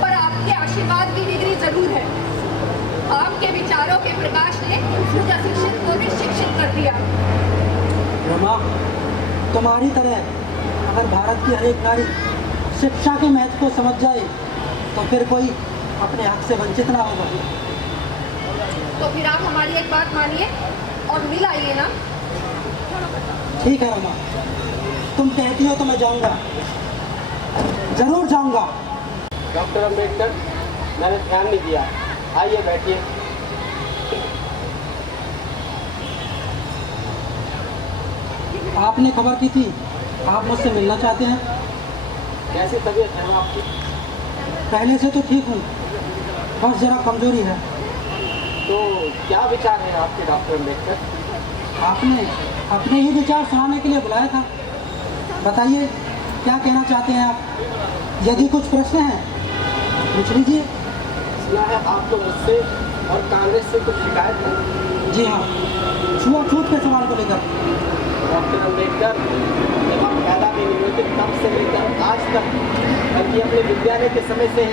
पर आपके आशीर्वाद की डिग्री जरूर है। आपके विचारों के प्रकाश ने मुझे शिक्षित को भी शिक्षित कर दिया। रमा, तुम्हारी तरह अगर भारत की हर एक नारी शिक्षा के महत्व को समझ जाए तो फिर कोई अपने हक से वंचित ना होगा। तो फिर आप हमारी एक बात मानिए और मिल आइए ना। ठीक है रमा, तुम कहती हो तो मैं जाऊंगा, जरूर जाऊंगा। डॉक्टर अंबेडकर, मैंने ध्यान नहीं दिया। आइए बैठिए। आपने खबर की थी, आप मुझसे मिलना चाहते हैं? कैसी तबीयत है आपकी? पहले से तो ठीक हूँ, बस जरा कमजोरी है। तो क्या विचार है आपके डॉक्टर अम्बेडकर? आपने अपने ही विचार सुनाने के लिए बुलाया था। बताइए क्या कहना चाहते हैं आप? यदि कुछ प्रश्न हैं पूछ लीजिए। सुना है आपको मुझसे और कांग्रेस से कुछ शिकायत है? जी हाँ, छुआछूत के सवाल को लेकर। डॉक्टर अम्बेडकर, जब आप पैदा भी नहीं हुए थे तब से लेकर आज तक, बल्कि अपने विद्यालय के समय से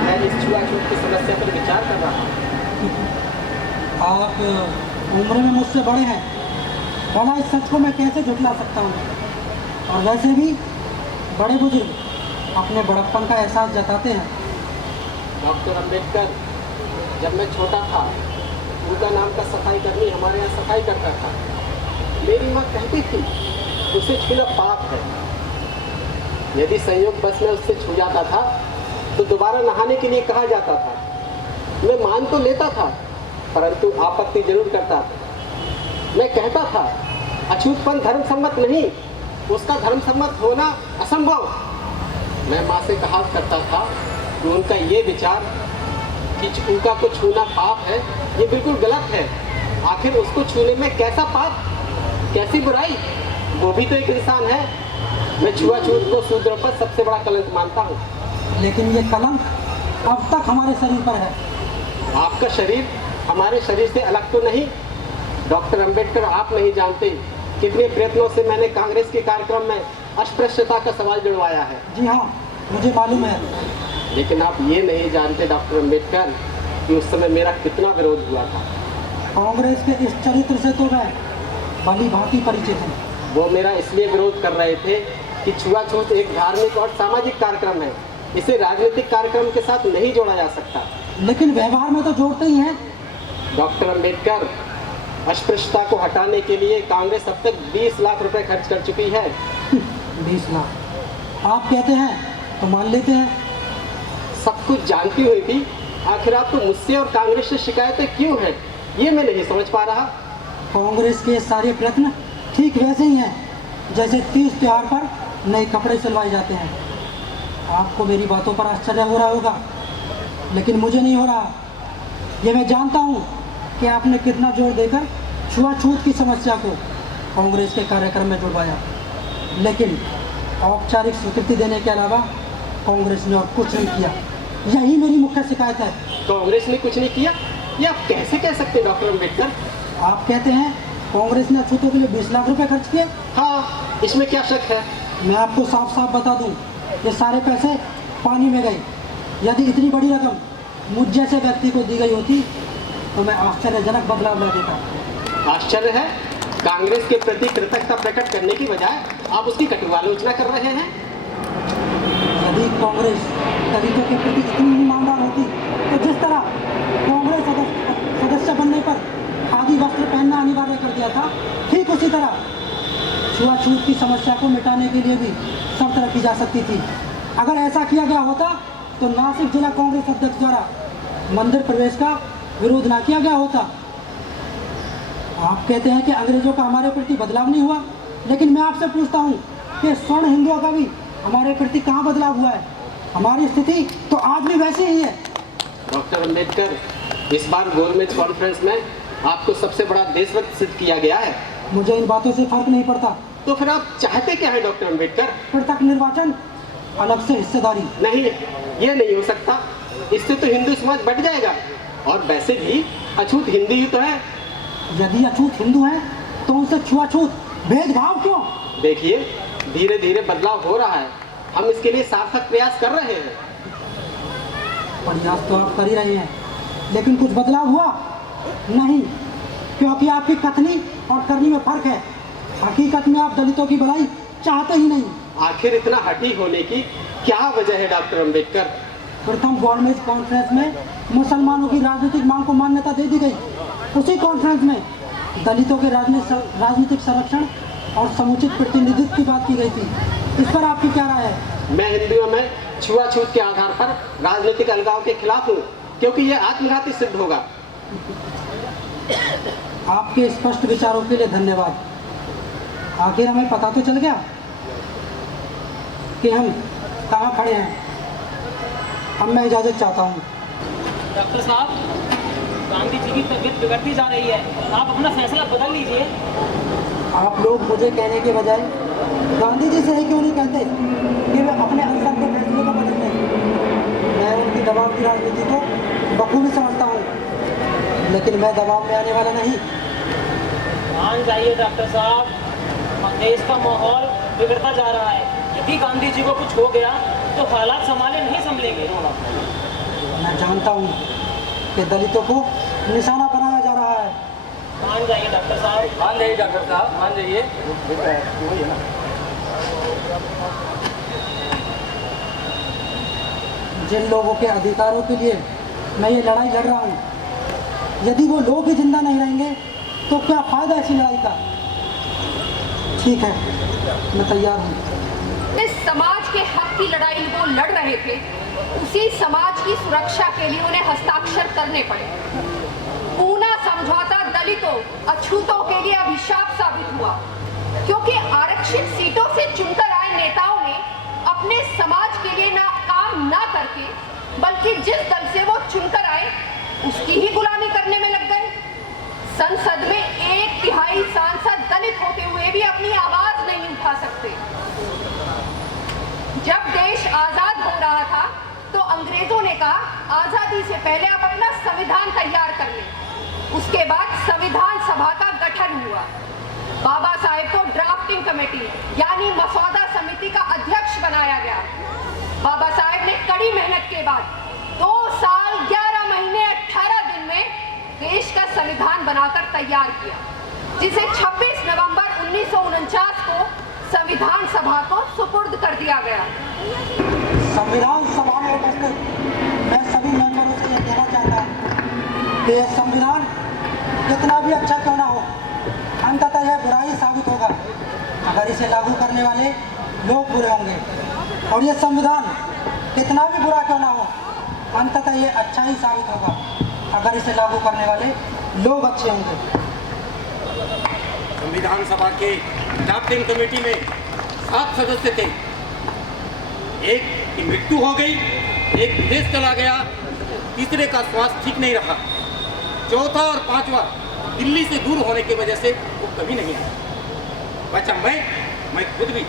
मैं इस छुआछूत की समस्या पर विचार कर रहा हूँ। आप उम्र में मुझसे बड़े हैं, भला इस सच को मैं कैसे झुठला सकता हूँ? और वैसे भी बड़े बुजुर्ग अपने बड़प्पन का एहसास जताते हैं। डॉक्टर अम्बेडकर, जब मैं छोटा था, उनका नाम का सफाई कर्मी हमारे यहाँ सफाई करता था। मेरी माँ कहती थी उसे छूना पाप है। यदि संयोग बस में उससे छू जाता था तो दोबारा नहाने के लिए कहा जाता था। मैं मान तो लेता था, परंतु आपत्ति जरूर करता था। मैं कहता था अछूतपन धर्म सम्मत नहीं, उसका धर्म सम्मत होना असंभव। मैं माँ से कहा करता था कि उनका ये विचार कि उनका को छूना पाप है, ये बिल्कुल गलत है। आखिर उसको छूने में कैसा पाप, कैसी बुराई? वो भी तो एक इंसान है। मैं छुआछूत को शूद्रों पर सबसे बड़ा कलंक मानता हूँ। लेकिन ये कलंक अब तक हमारे शरीर पर है। आपका शरीर हमारे शरीर से अलग तो नहीं? डॉक्टर अम्बेडकर, आप नहीं जानते कितने प्रयत्नों से मैंने कांग्रेस के कार्यक्रम में अस्पृश्यता का सवाल जुड़वाया है। जी हाँ, मुझे मालूम है। लेकिन आप ये नहीं जानते डॉक्टर अम्बेडकर कि उस समय मेरा कितना विरोध हुआ था। कांग्रेस के इस चरित्र से तो मैं भली भांति परिचित हूँ। वो मेरा इसलिए विरोध कर रहे थे कि छुआछूत एक धार्मिक और सामाजिक कार्यक्रम है, इसे राजनीतिक कार्यक्रम के साथ नहीं जोड़ा जा सकता। लेकिन व्यवहार में तो जोड़ते ही हैं। डॉक्टर अम्बेडकर, अस्पृश्यता को हटाने के लिए कांग्रेस अब तक 20 लाख रुपए खर्च कर चुकी है। 20 लाख आप कहते हैं तो मान लेते हैं। सब कुछ जानती हुई भी आखिर आपको मुझसे और कांग्रेस से शिकायतें क्यों हैं, ये मैं नहीं समझ पा रहा। कांग्रेस के सारे प्रयत्न ठीक वैसे ही हैं जैसे तीज त्योहार पर नए कपड़े सिलवाए जाते हैं। आपको मेरी बातों पर आश्चर्य हो रहा होगा, लेकिन मुझे नहीं हो रहा। ये मैं जानता हूँ कि आपने कितना जोर देकर छुआछूत की समस्या को कांग्रेस के कार्यक्रम में जुड़वाया, लेकिन औपचारिक स्वीकृति देने के अलावा कांग्रेस ने और कुछ नहीं किया। यही मेरी मुख्य शिकायत है। कांग्रेस ने कुछ नहीं किया, ये आप कैसे कह सकते हैं डॉक्टर अम्बेडकर? आप कहते हैं कांग्रेस ने अछूतों के लिए 20 लाख रुपए खर्च किए? हाँ, इसमें क्या शक है? मैं आपको साफ साफ बता दूं, ये सारे पैसे पानी में गए। यदि इतनी बड़ी रकम मुझ जैसे व्यक्ति को दी गई होती तो मैं आश्चर्यजनक बदलाव ला देता। आश्चर्य है, कांग्रेस के प्रति कृतज्ञता प्रकट करने की बजाय आप उसकी कटु आलोचना कर रहे हैं। यदि कांग्रेस दलितों के प्रति इतनी ईमानदार होती तो जिस तरह कांग्रेस सदस्य बनने पर खादी वस्त्र पहनना अनिवार्य कर दिया था, ठीक उसी तरह छुआछूत की समस्या को मिटाने के लिए भी शर्त रखी जा सकती थी। अगर ऐसा किया गया होता तो नासिक जिला कांग्रेस अध्यक्ष द्वारा मंदिर प्रवेश का विरोध ना किया गया होता। आप कहते हैं कि अंग्रेजों का हमारे प्रति बदलाव नहीं हुआ, लेकिन मैं आपसे पूछता हूँ कि स्वर्ण हिंदुओं का भी हमारे प्रति कहाँ बदलाव हुआ है? हमारी स्थिति तो आज भी वैसी ही है। डॉक्टर अम्बेडकर, इस बार गोलमेज कॉन्फ्रेंस में आपको सबसे बड़ा देशभक्त सिद्ध किया गया है। मुझे इन बातों से फर्क नहीं पड़ता। तो फिर आप चाहते क्या है डॉक्टर अम्बेडकर? पृथक निर्वाचन, अलग से हिस्सेदारी। नहीं, ये नहीं हो सकता। इससे तो हिंदू समाज बढ़ जाएगा, और वैसे भी अछूत हिंदू ही तो है। यदि अछूत हिंदू हैं तो उनसे छुआछूत भेदभाव क्यों? देखिए, धीरे धीरे बदलाव हो रहा है। हम इसके लिए सार्थक प्रयास कर रहे हैं। प्रयास तो आप कर ही रहे हैं, लेकिन कुछ बदलाव हुआ नहीं, क्योंकि आपकी कथनी और करनी में फर्क है। हकीकत में आप दलितों की भलाई चाहते ही नहीं। आखिर इतना हठी होने की क्या वजह है डॉक्टर अम्बेडकर? प्रथम गोलमेज कॉन्फ्रेंस में मुसलमानों की राजनीतिक मांग को मान्यता दे दी गई। उसी कॉन्फ्रेंस में दलितों के राजनीतिक संरक्षण और समुचित प्रतिनिधित्व की बात की गई थी। इस पर आपकी क्या राय है? मैं हिंदुओं में छुआछूत के आधार पर राजनीतिक अलगाव के खिलाफ हूँ, क्योंकि यह आत्मघाती सिद्ध होगा। आपके स्पष्ट विचारों के लिए धन्यवाद। आखिर हमें पता तो चल गया कि हम कहाँ खड़े हैं। अब मैं इजाज़त चाहता हूँ। डॉक्टर साहब, गांधी जी की तबीयत बिगड़ती जा रही है, आप अपना फैसला बदल लीजिए। आप लोग मुझे कहने के बजाय गांधी जी से ही क्यों नहीं कहते कि वे अपने अंदर के फैसले को बदल लें। मैं उनकी दबाव की राजनीति को बखूबी समझता हूँ, लेकिन मैं दबाव में आने वाला नहीं। मान जाइए डॉक्टर साहब, देश का माहौल बिगड़ता जा रहा है। यदि गांधी जी को कुछ हो गया तो हालात संभाले नहीं संभलेंगे। मैं जानता हूँ कि दलितों को निशाना बनाया जा रहा है। मान जाइए डॉक्टर साहब, मान जाइए डॉक्टर साहब, मान जाइए। जिन लोगों के अधिकारों के लिए मैं ये लड़ाई लड़ रहा हूँ, यदि वो लोग ही जिंदा नहीं रहेंगे तो क्या फायदा ऐसी लड़ाई का। ठीक है, मैं तैयार हूँ। इस समाज के हक की लड़ाई वो लड़ रहे थे, उसी समाज की सुरक्षा के लिए उन्हें हस्ताक्षर करने पड़े। पूना समझौता दलितों, अछूतों के लिए अभिशाप साबित हुआ, क्योंकि आरक्षित सीटों से चुनकर आए नेताओं ने अपने समाज के लिए काम ना करके, बल्कि जिस दल से वो चुनकर आए उसकी ही गुलामी करने में लग गए। संसद में 1/3 सांसद दलित होते हुए भी अपनी आवाज नहीं उठा सकते। जब देश आजाद हो रहा था तो अंग्रेजों ने कहा आजादी से पहले आप अपना संविधान तैयार कर लें। उसके बाद संविधान सभा का गठन हुआ। बाबा साहेब को ड्राफ्टिंग कमेटी यानी मसौदा समिति का अध्यक्ष बनाया गया। बाबा साहेब ने कड़ी मेहनत के बाद 2 साल 11 महीने 18 दिन में देश का संविधान बनाकर तैयार किया, जिसे 26 नवंबर 1949 को संविधान सभा को सुपुर्द कर दिया गया। संविधान सभा में उपस्थित मैं सभी मेंबरों से यह कहना चाहता हूँ कि यह संविधान कितना भी अच्छा क्यों ना हो, अंततः यह बुरा ही साबित होगा अगर इसे लागू करने वाले लोग बुरे होंगे, और यह संविधान कितना भी बुरा क्यों ना हो, अंततः यह अच्छा ही साबित होगा अगर इसे लागू करने वाले लोग अच्छे होंगे। संविधान सभा के ड्राफ्टिंग कमेटी में 7 सदस्य थे। एक की मृत्यु हो गई, एक विदेश चला गया, तीसरे का स्वास्थ्य ठीक नहीं रहा, चौथा और पांचवा दिल्ली से दूर होने की वजह से वो कभी नहीं आया। बचा मैं खुद भी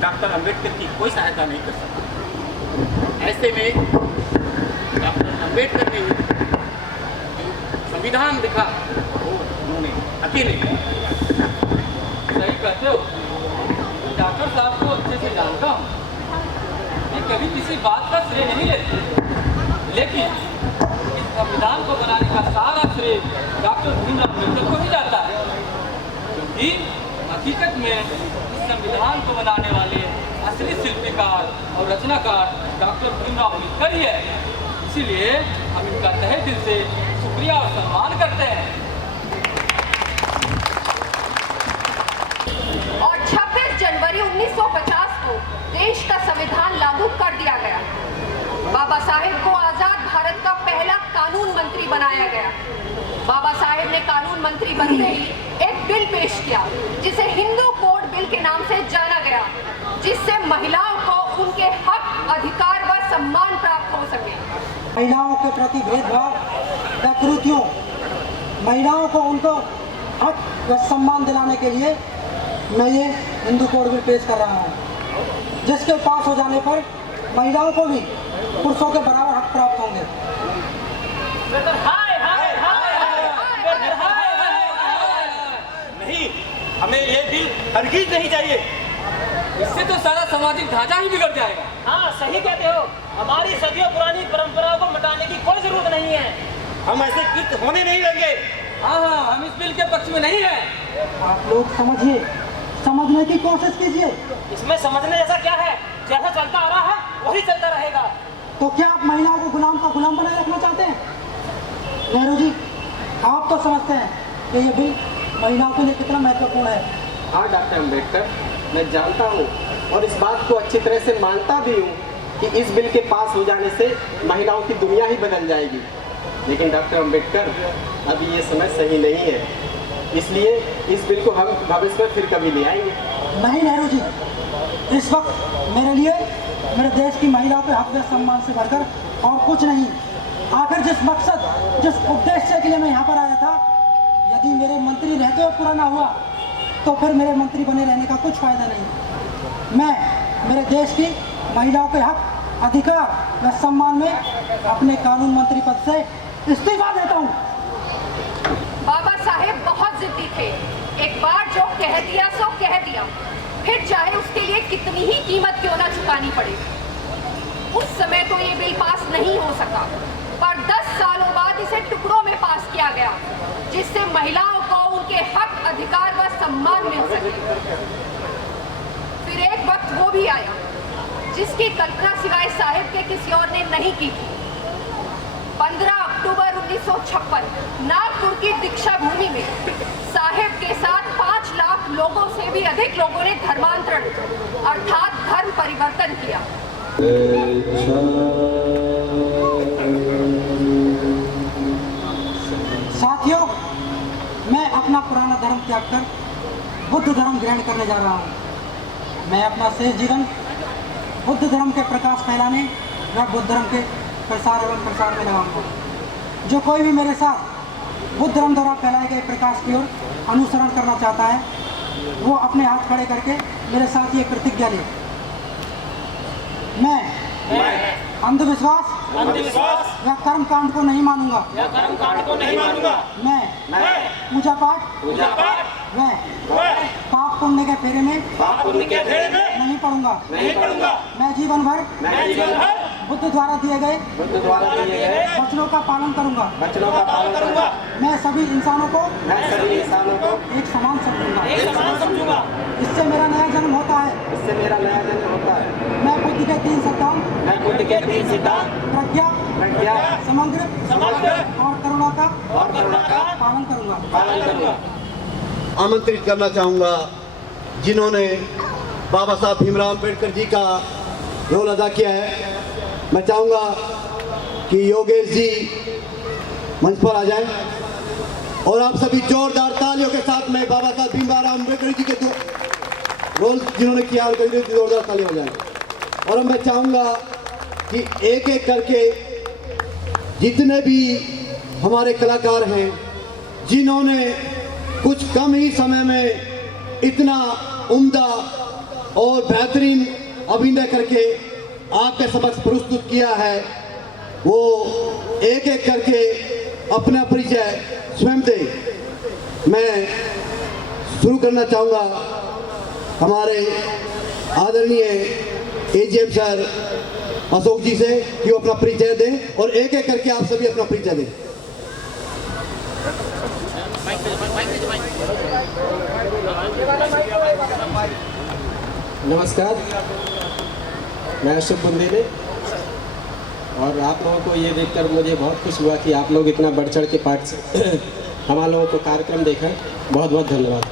डॉक्टर अंबेडकर की कोई सहायता नहीं कर सका। ऐसे में डॉक्टर अंबेडकर ने संविधान लिखा वो उन्होंने अकेले। सही कहते हो, डॉक्टर साहब को अच्छे से जानता हूँ। मैं कभी किसी बात का श्रेय नहीं लेते, लेकिन इस संविधान को बनाने का सारा श्रेय डॉक्टर भीमराव अम्बेडकर को ही जाता है, क्योंकि हकीकत में इस संविधान को बनाने वाले असली शिल्पकार और रचनाकार डॉक्टर भीमराव अम्बेडकर ही है। इसीलिए हम इनका तहे दिल से शुक्रिया और सम्मान करते हैं। और 26 जनवरी 1950 को देश का संविधान लागू कर दिया गया। बाबा साहेब को आजाद भारत का पहला कानून मंत्री बनाया गया। बाबा साहेब ने कानून मंत्री बनते ही एक बिल पेश किया, जिसे हिंदू कोड बिल के नाम से जाना गया, जिससे महिलाओं को उनके हक, अधिकार व सम्मान प्राप्त हो सके। महिलाओं के प्रति भेदभाव व कुरीतियों, महिलाओं को उनको हक व सम्मान दिलाने के लिए मैं ये हिंदू कोड बिल पेश कर रहा हूँ, जिसके पास हो जाने पर महिलाओं को भी पुरुषों के बराबर हक प्राप्त होंगे। नहीं, हमें ये बिल हरगिज नहीं चाहिए। इससे तो सारा सामाजिक ढांचा ही बिगड़ जाएगा। हाँ, सही कहते हो। हमारी सदियों पुरानी परंपराओं को मिटाने की कोई जरूरत नहीं है। हम ऐसे कृत्य होने नहीं देंगे। हाँ, हम इस बिल के पक्ष में नहीं हैं। आप लोग समझिए, समझने की कोशिश कीजिए। इसमें समझने जैसा क्या है? जैसा चलता आ रहा है वही चलता रहेगा। तो क्या आप महिलाओं को गुलाम का गुलाम बनाए रखना चाहते हैं? नेहरू जी, आप तो समझते हैं कि ये बिल महिलाओं के लिए कितना महत्वपूर्ण है। हाँ डॉक्टर अंबेडकर, मैं जानता हूँ और इस बात को अच्छी तरह से मानता भी हूँ कि इस बिल के पास हो जाने से महिलाओं की दुनिया ही बदल जाएगी। लेकिन डॉक्टर अंबेडकर, अभी ये समय सही नहीं है, इसलिए इस बिल को हम भविष्य में फिर कभी ले आएंगे। नहीं नेहरू जी, इस वक्त मेरे लिए मेरे देश की महिलाओं के हक व सम्मान से बढ़कर और कुछ नहीं। आखिर जिस मकसद, जिस उद्देश्य के लिए मैं यहाँ पर आया था, यदि मेरे मंत्री रहते हुए पूरा ना हुआ तो फिर मेरे मंत्री बने रहने का कुछ फायदा नहीं। मैं मेरे देश की महिलाओं के हक, अधिकार व सम्मान में अपने कानून मंत्री पद से इस्तीफा देता हूँ। बाबा साहेब बहुत जिद्दी थे। एक बार जो कह दिया सो कह दिया, फिर चाहे उसके लिए कितनी ही कीमत क्यों ना चुकानी पड़े। उस समय तो ये बिल पास नहीं हो सका, पर 10 सालों बाद इसे टुकड़ों में पास किया गया, जिससे महिलाओं को उनके हक, अधिकार व सम्मान मिल सके। फिर एक वक्त वो भी आया जिसकी कल्पना सिवाय साहेब के किसी और ने नहीं की थी। 15 अक्टूबर 1956 नागपुर की दीक्षा भूमि में साहेब के साथ 5 लाख लोगों से भी अधिक लोगों ने धर्मांतरण अर्थात धर्म परिवर्तन किया। साथियों, मैं अपना पुराना धर्म त्याग कर बुद्ध धर्म ग्रहण करने जा रहा हूँ। मैं अपना शेष जीवन बुद्ध धर्म के प्रकाश फैलाने व बुद्ध धर्म के प्रसार एवं प्रसार में लगाऊंगा। जो कोई भी मेरे साथ बुद्ध धर्म द्वारा फैलाए गए प्रकाश की ओर अनुसरण करना चाहता है, वो अपने हाथ खड़े करके मेरे साथ ये प्रतिज्ञा ले। मैं अंधविश्वास या कर्म कांड को नहीं मानूंगा। मैं पूजा पाठ व पाप पुण्य के फेरे में नहीं पड़ूंगा। मैं जीवन भर बुद्ध द्वारा दिए गए वचनों का पालन करूंगा। मैं सभी इंसानों को एक समान समझूंगा। इससे मेरा नया जन्म होता है। मैं बुद्ध के 3 सिद्धांत प्रज्ञा, समग्र और करुणा का पालन करूंगा। आमंत्रित करना चाहूँगा जिन्होंने बाबा साहब भीमराव अम्बेडकर जी का रोल अदा किया है। मैं चाहूँगा कि योगेश जी मंच पर आ जाएं और आप सभी जोरदार तालियों के साथ में बाबा साहब भीमराव अम्बेडकर जी के जो रोल जिन्होंने किया उनके लिए जोरदार ताली हो जाए। और मैं चाहूँगा कि एक एक करके जितने भी हमारे कलाकार हैं जिन्होंने कुछ कम ही समय में इतना उम्दा और बेहतरीन अभिनय करके आपके समक्ष प्रस्तुत किया है, वो एक एक करके अपना परिचय स्वयं दे। मैं शुरू करना चाहूँगा हमारे आदरणीय एजीएम सर अशोक जी से कि वो अपना परिचय दें और एक एक करके आप सभी अपना परिचय दें। नमस्कार, मैं अशोक बुंदेले और आप लोगों को ये देखकर मुझे बहुत खुश हुआ कि आप लोग इतना बढ़ चढ़ के हमारे लोगों को कार्यक्रम देखा। बहुत बहुत धन्यवाद।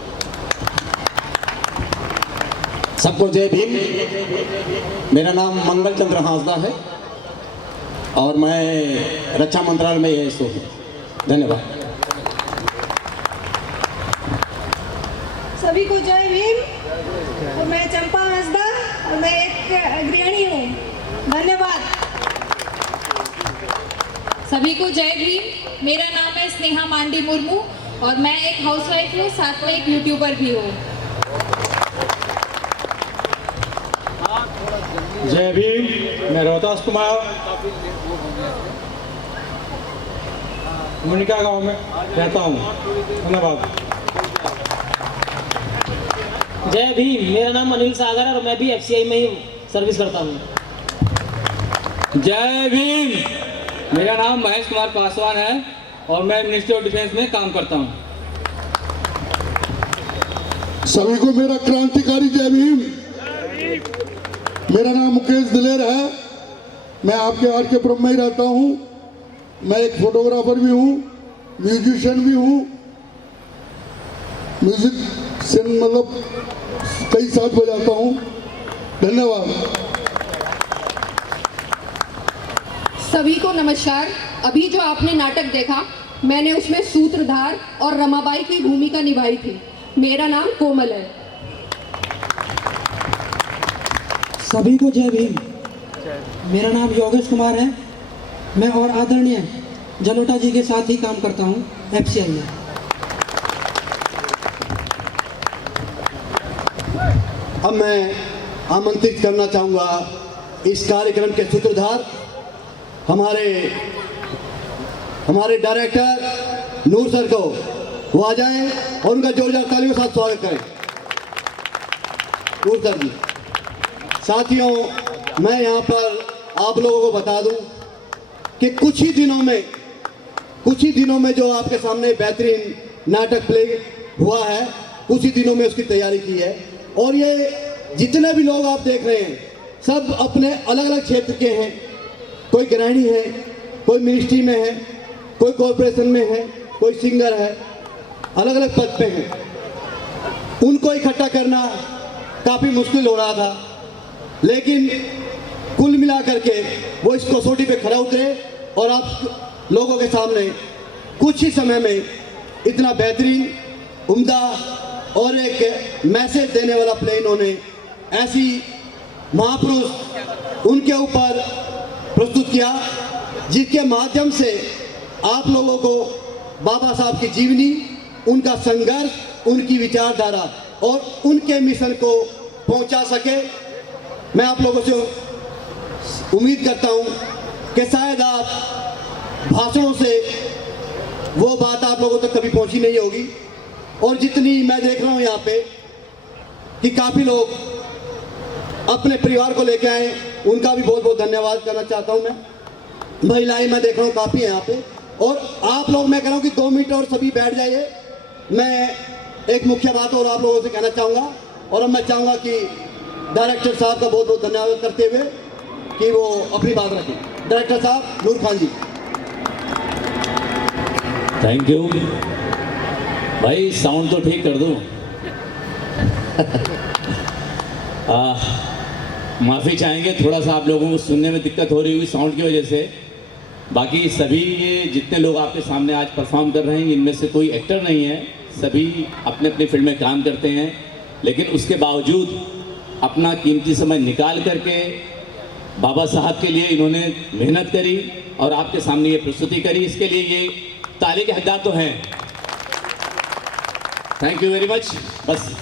सबको जय भीम। मेरा नाम मंगल चंद्र हांसदा है और मैं रक्षा मंत्रालय में एएसओ हूँ। धन्यवाद। सभी को जय भीम। और मैं चंपा हांसदा और मैं एक गृहिणी हूँ। धन्यवाद। सभी को जय भीम। मेरा नाम है स्नेहा मांडी मुर्मू और मैं एक हाउसवाइफ हूँ, साथ में एक यूट्यूबर भी हूँ। जय भीम। मैं रोहतास कुमार मुनिका गांव में रहता हूँ। धन्यवाद। जय भीम। मेरा नाम अनिल सागर है और मैं भी एफसीआई में ही सर्विस करता हूँ। जय भीम। मेरा नाम महेश कुमार पासवान है और मैं मिनिस्ट्री ऑफ डिफेंस में काम करता हूँ। सभी को मेरा क्रांतिकारी जय भीम। मेरा नाम मुकेश दिलेर है। मैं आपके आर.के.पुरम में ही रहता हूँ। मैं एक फोटोग्राफर भी हूँ, म्यूजिशियन भी हूँ। म्यूजिक से मतलब कई साथ बजाता हूँ। धन्यवाद। सभी को नमस्कार। अभी जो आपने नाटक देखा, मैंने उसमें सूत्रधार और रमाबाई की भूमिका निभाई थी। मेरा नाम कोमल है। सभी को जय भीम। मेरा नाम योगेश कुमार है। मैं और आदरणीय जलोटा जी के साथ ही काम करता हूँ FCI में। अब मैं आमंत्रित करना चाहूँगा इस कार्यक्रम के सूत्रधार हमारे डायरेक्टर नूर सर को, वो आ जाएं और उनका जोरदार तालियों के साथ स्वागत करें। नूर सर जी। साथियों, मैं यहाँ पर आप लोगों को बता दूं कि कुछ ही दिनों में जो आपके सामने बेहतरीन नाटक प्ले हुआ है, कुछ ही दिनों में उसकी तैयारी की है। और ये जितने भी लोग आप देख रहे हैं सब अपने अलग अलग क्षेत्र के हैं। कोई गृहिणी है, कोई मिनिस्ट्री में है, कोई कॉरपोरेशन में है, कोई सिंगर है, अलग अलग पद पे हैं। उनको इकट्ठा करना काफ़ी मुश्किल हो रहा था, लेकिन कुल मिलाकर के वो इस कसौटी पे खरा उतरे और आप लोगों के सामने कुछ ही समय में इतना बेहतरीन, उम्दा और एक मैसेज देने वाला प्ले इन्होंने ऐसी महापुरुष उनके ऊपर प्रस्तुत किया, जिसके माध्यम से आप लोगों को बाबा साहब की जीवनी, उनका संघर्ष, उनकी विचारधारा और उनके मिशन को पहुंचा सके। मैं आप लोगों से उम्मीद करता हूं कि शायद आप भाषणों से वो बात आप लोगों तक कभी पहुंची नहीं होगी। और जितनी मैं देख रहा हूं यहाँ पे कि काफ़ी लोग अपने परिवार को लेके आए, उनका भी बहुत बहुत धन्यवाद करना चाहता हूं मैं। महिलाएं मैं देख रहा हूँ काफ़ी हैं यहाँ पे। और आप लोग, मैं कह रहा हूँ कि 2 मिनट और सभी बैठ जाइए। मैं एक मुख्य बात और आप लोगों से कहना चाहूँगा, और अब मैं चाहूँगा कि डायरेक्टर साहब का बहुत बहुत धन्यवाद करते हुए कि वो अपनी बात रखें। डायरेक्टर साहब नूर खान जी। थैंक यू भाई, साउंड तो ठीक कर दूँ। माफ़ी चाहेंगे, थोड़ा सा आप लोगों को सुनने में दिक्कत हो रही हुई साउंड की वजह से। बाकी सभी ये जितने लोग आपके सामने आज परफॉर्म कर रहे हैं, इनमें से कोई एक्टर नहीं है, सभी अपने अपनी फील्ड में काम करते हैं, लेकिन उसके बावजूद अपना कीमती समय निकाल करके बाबा साहब के लिए इन्होंने मेहनत करी और आपके सामने ये प्रस्तुति करी। इसके लिए ये ताली के हकदार तो हैं। Thank you very much. बस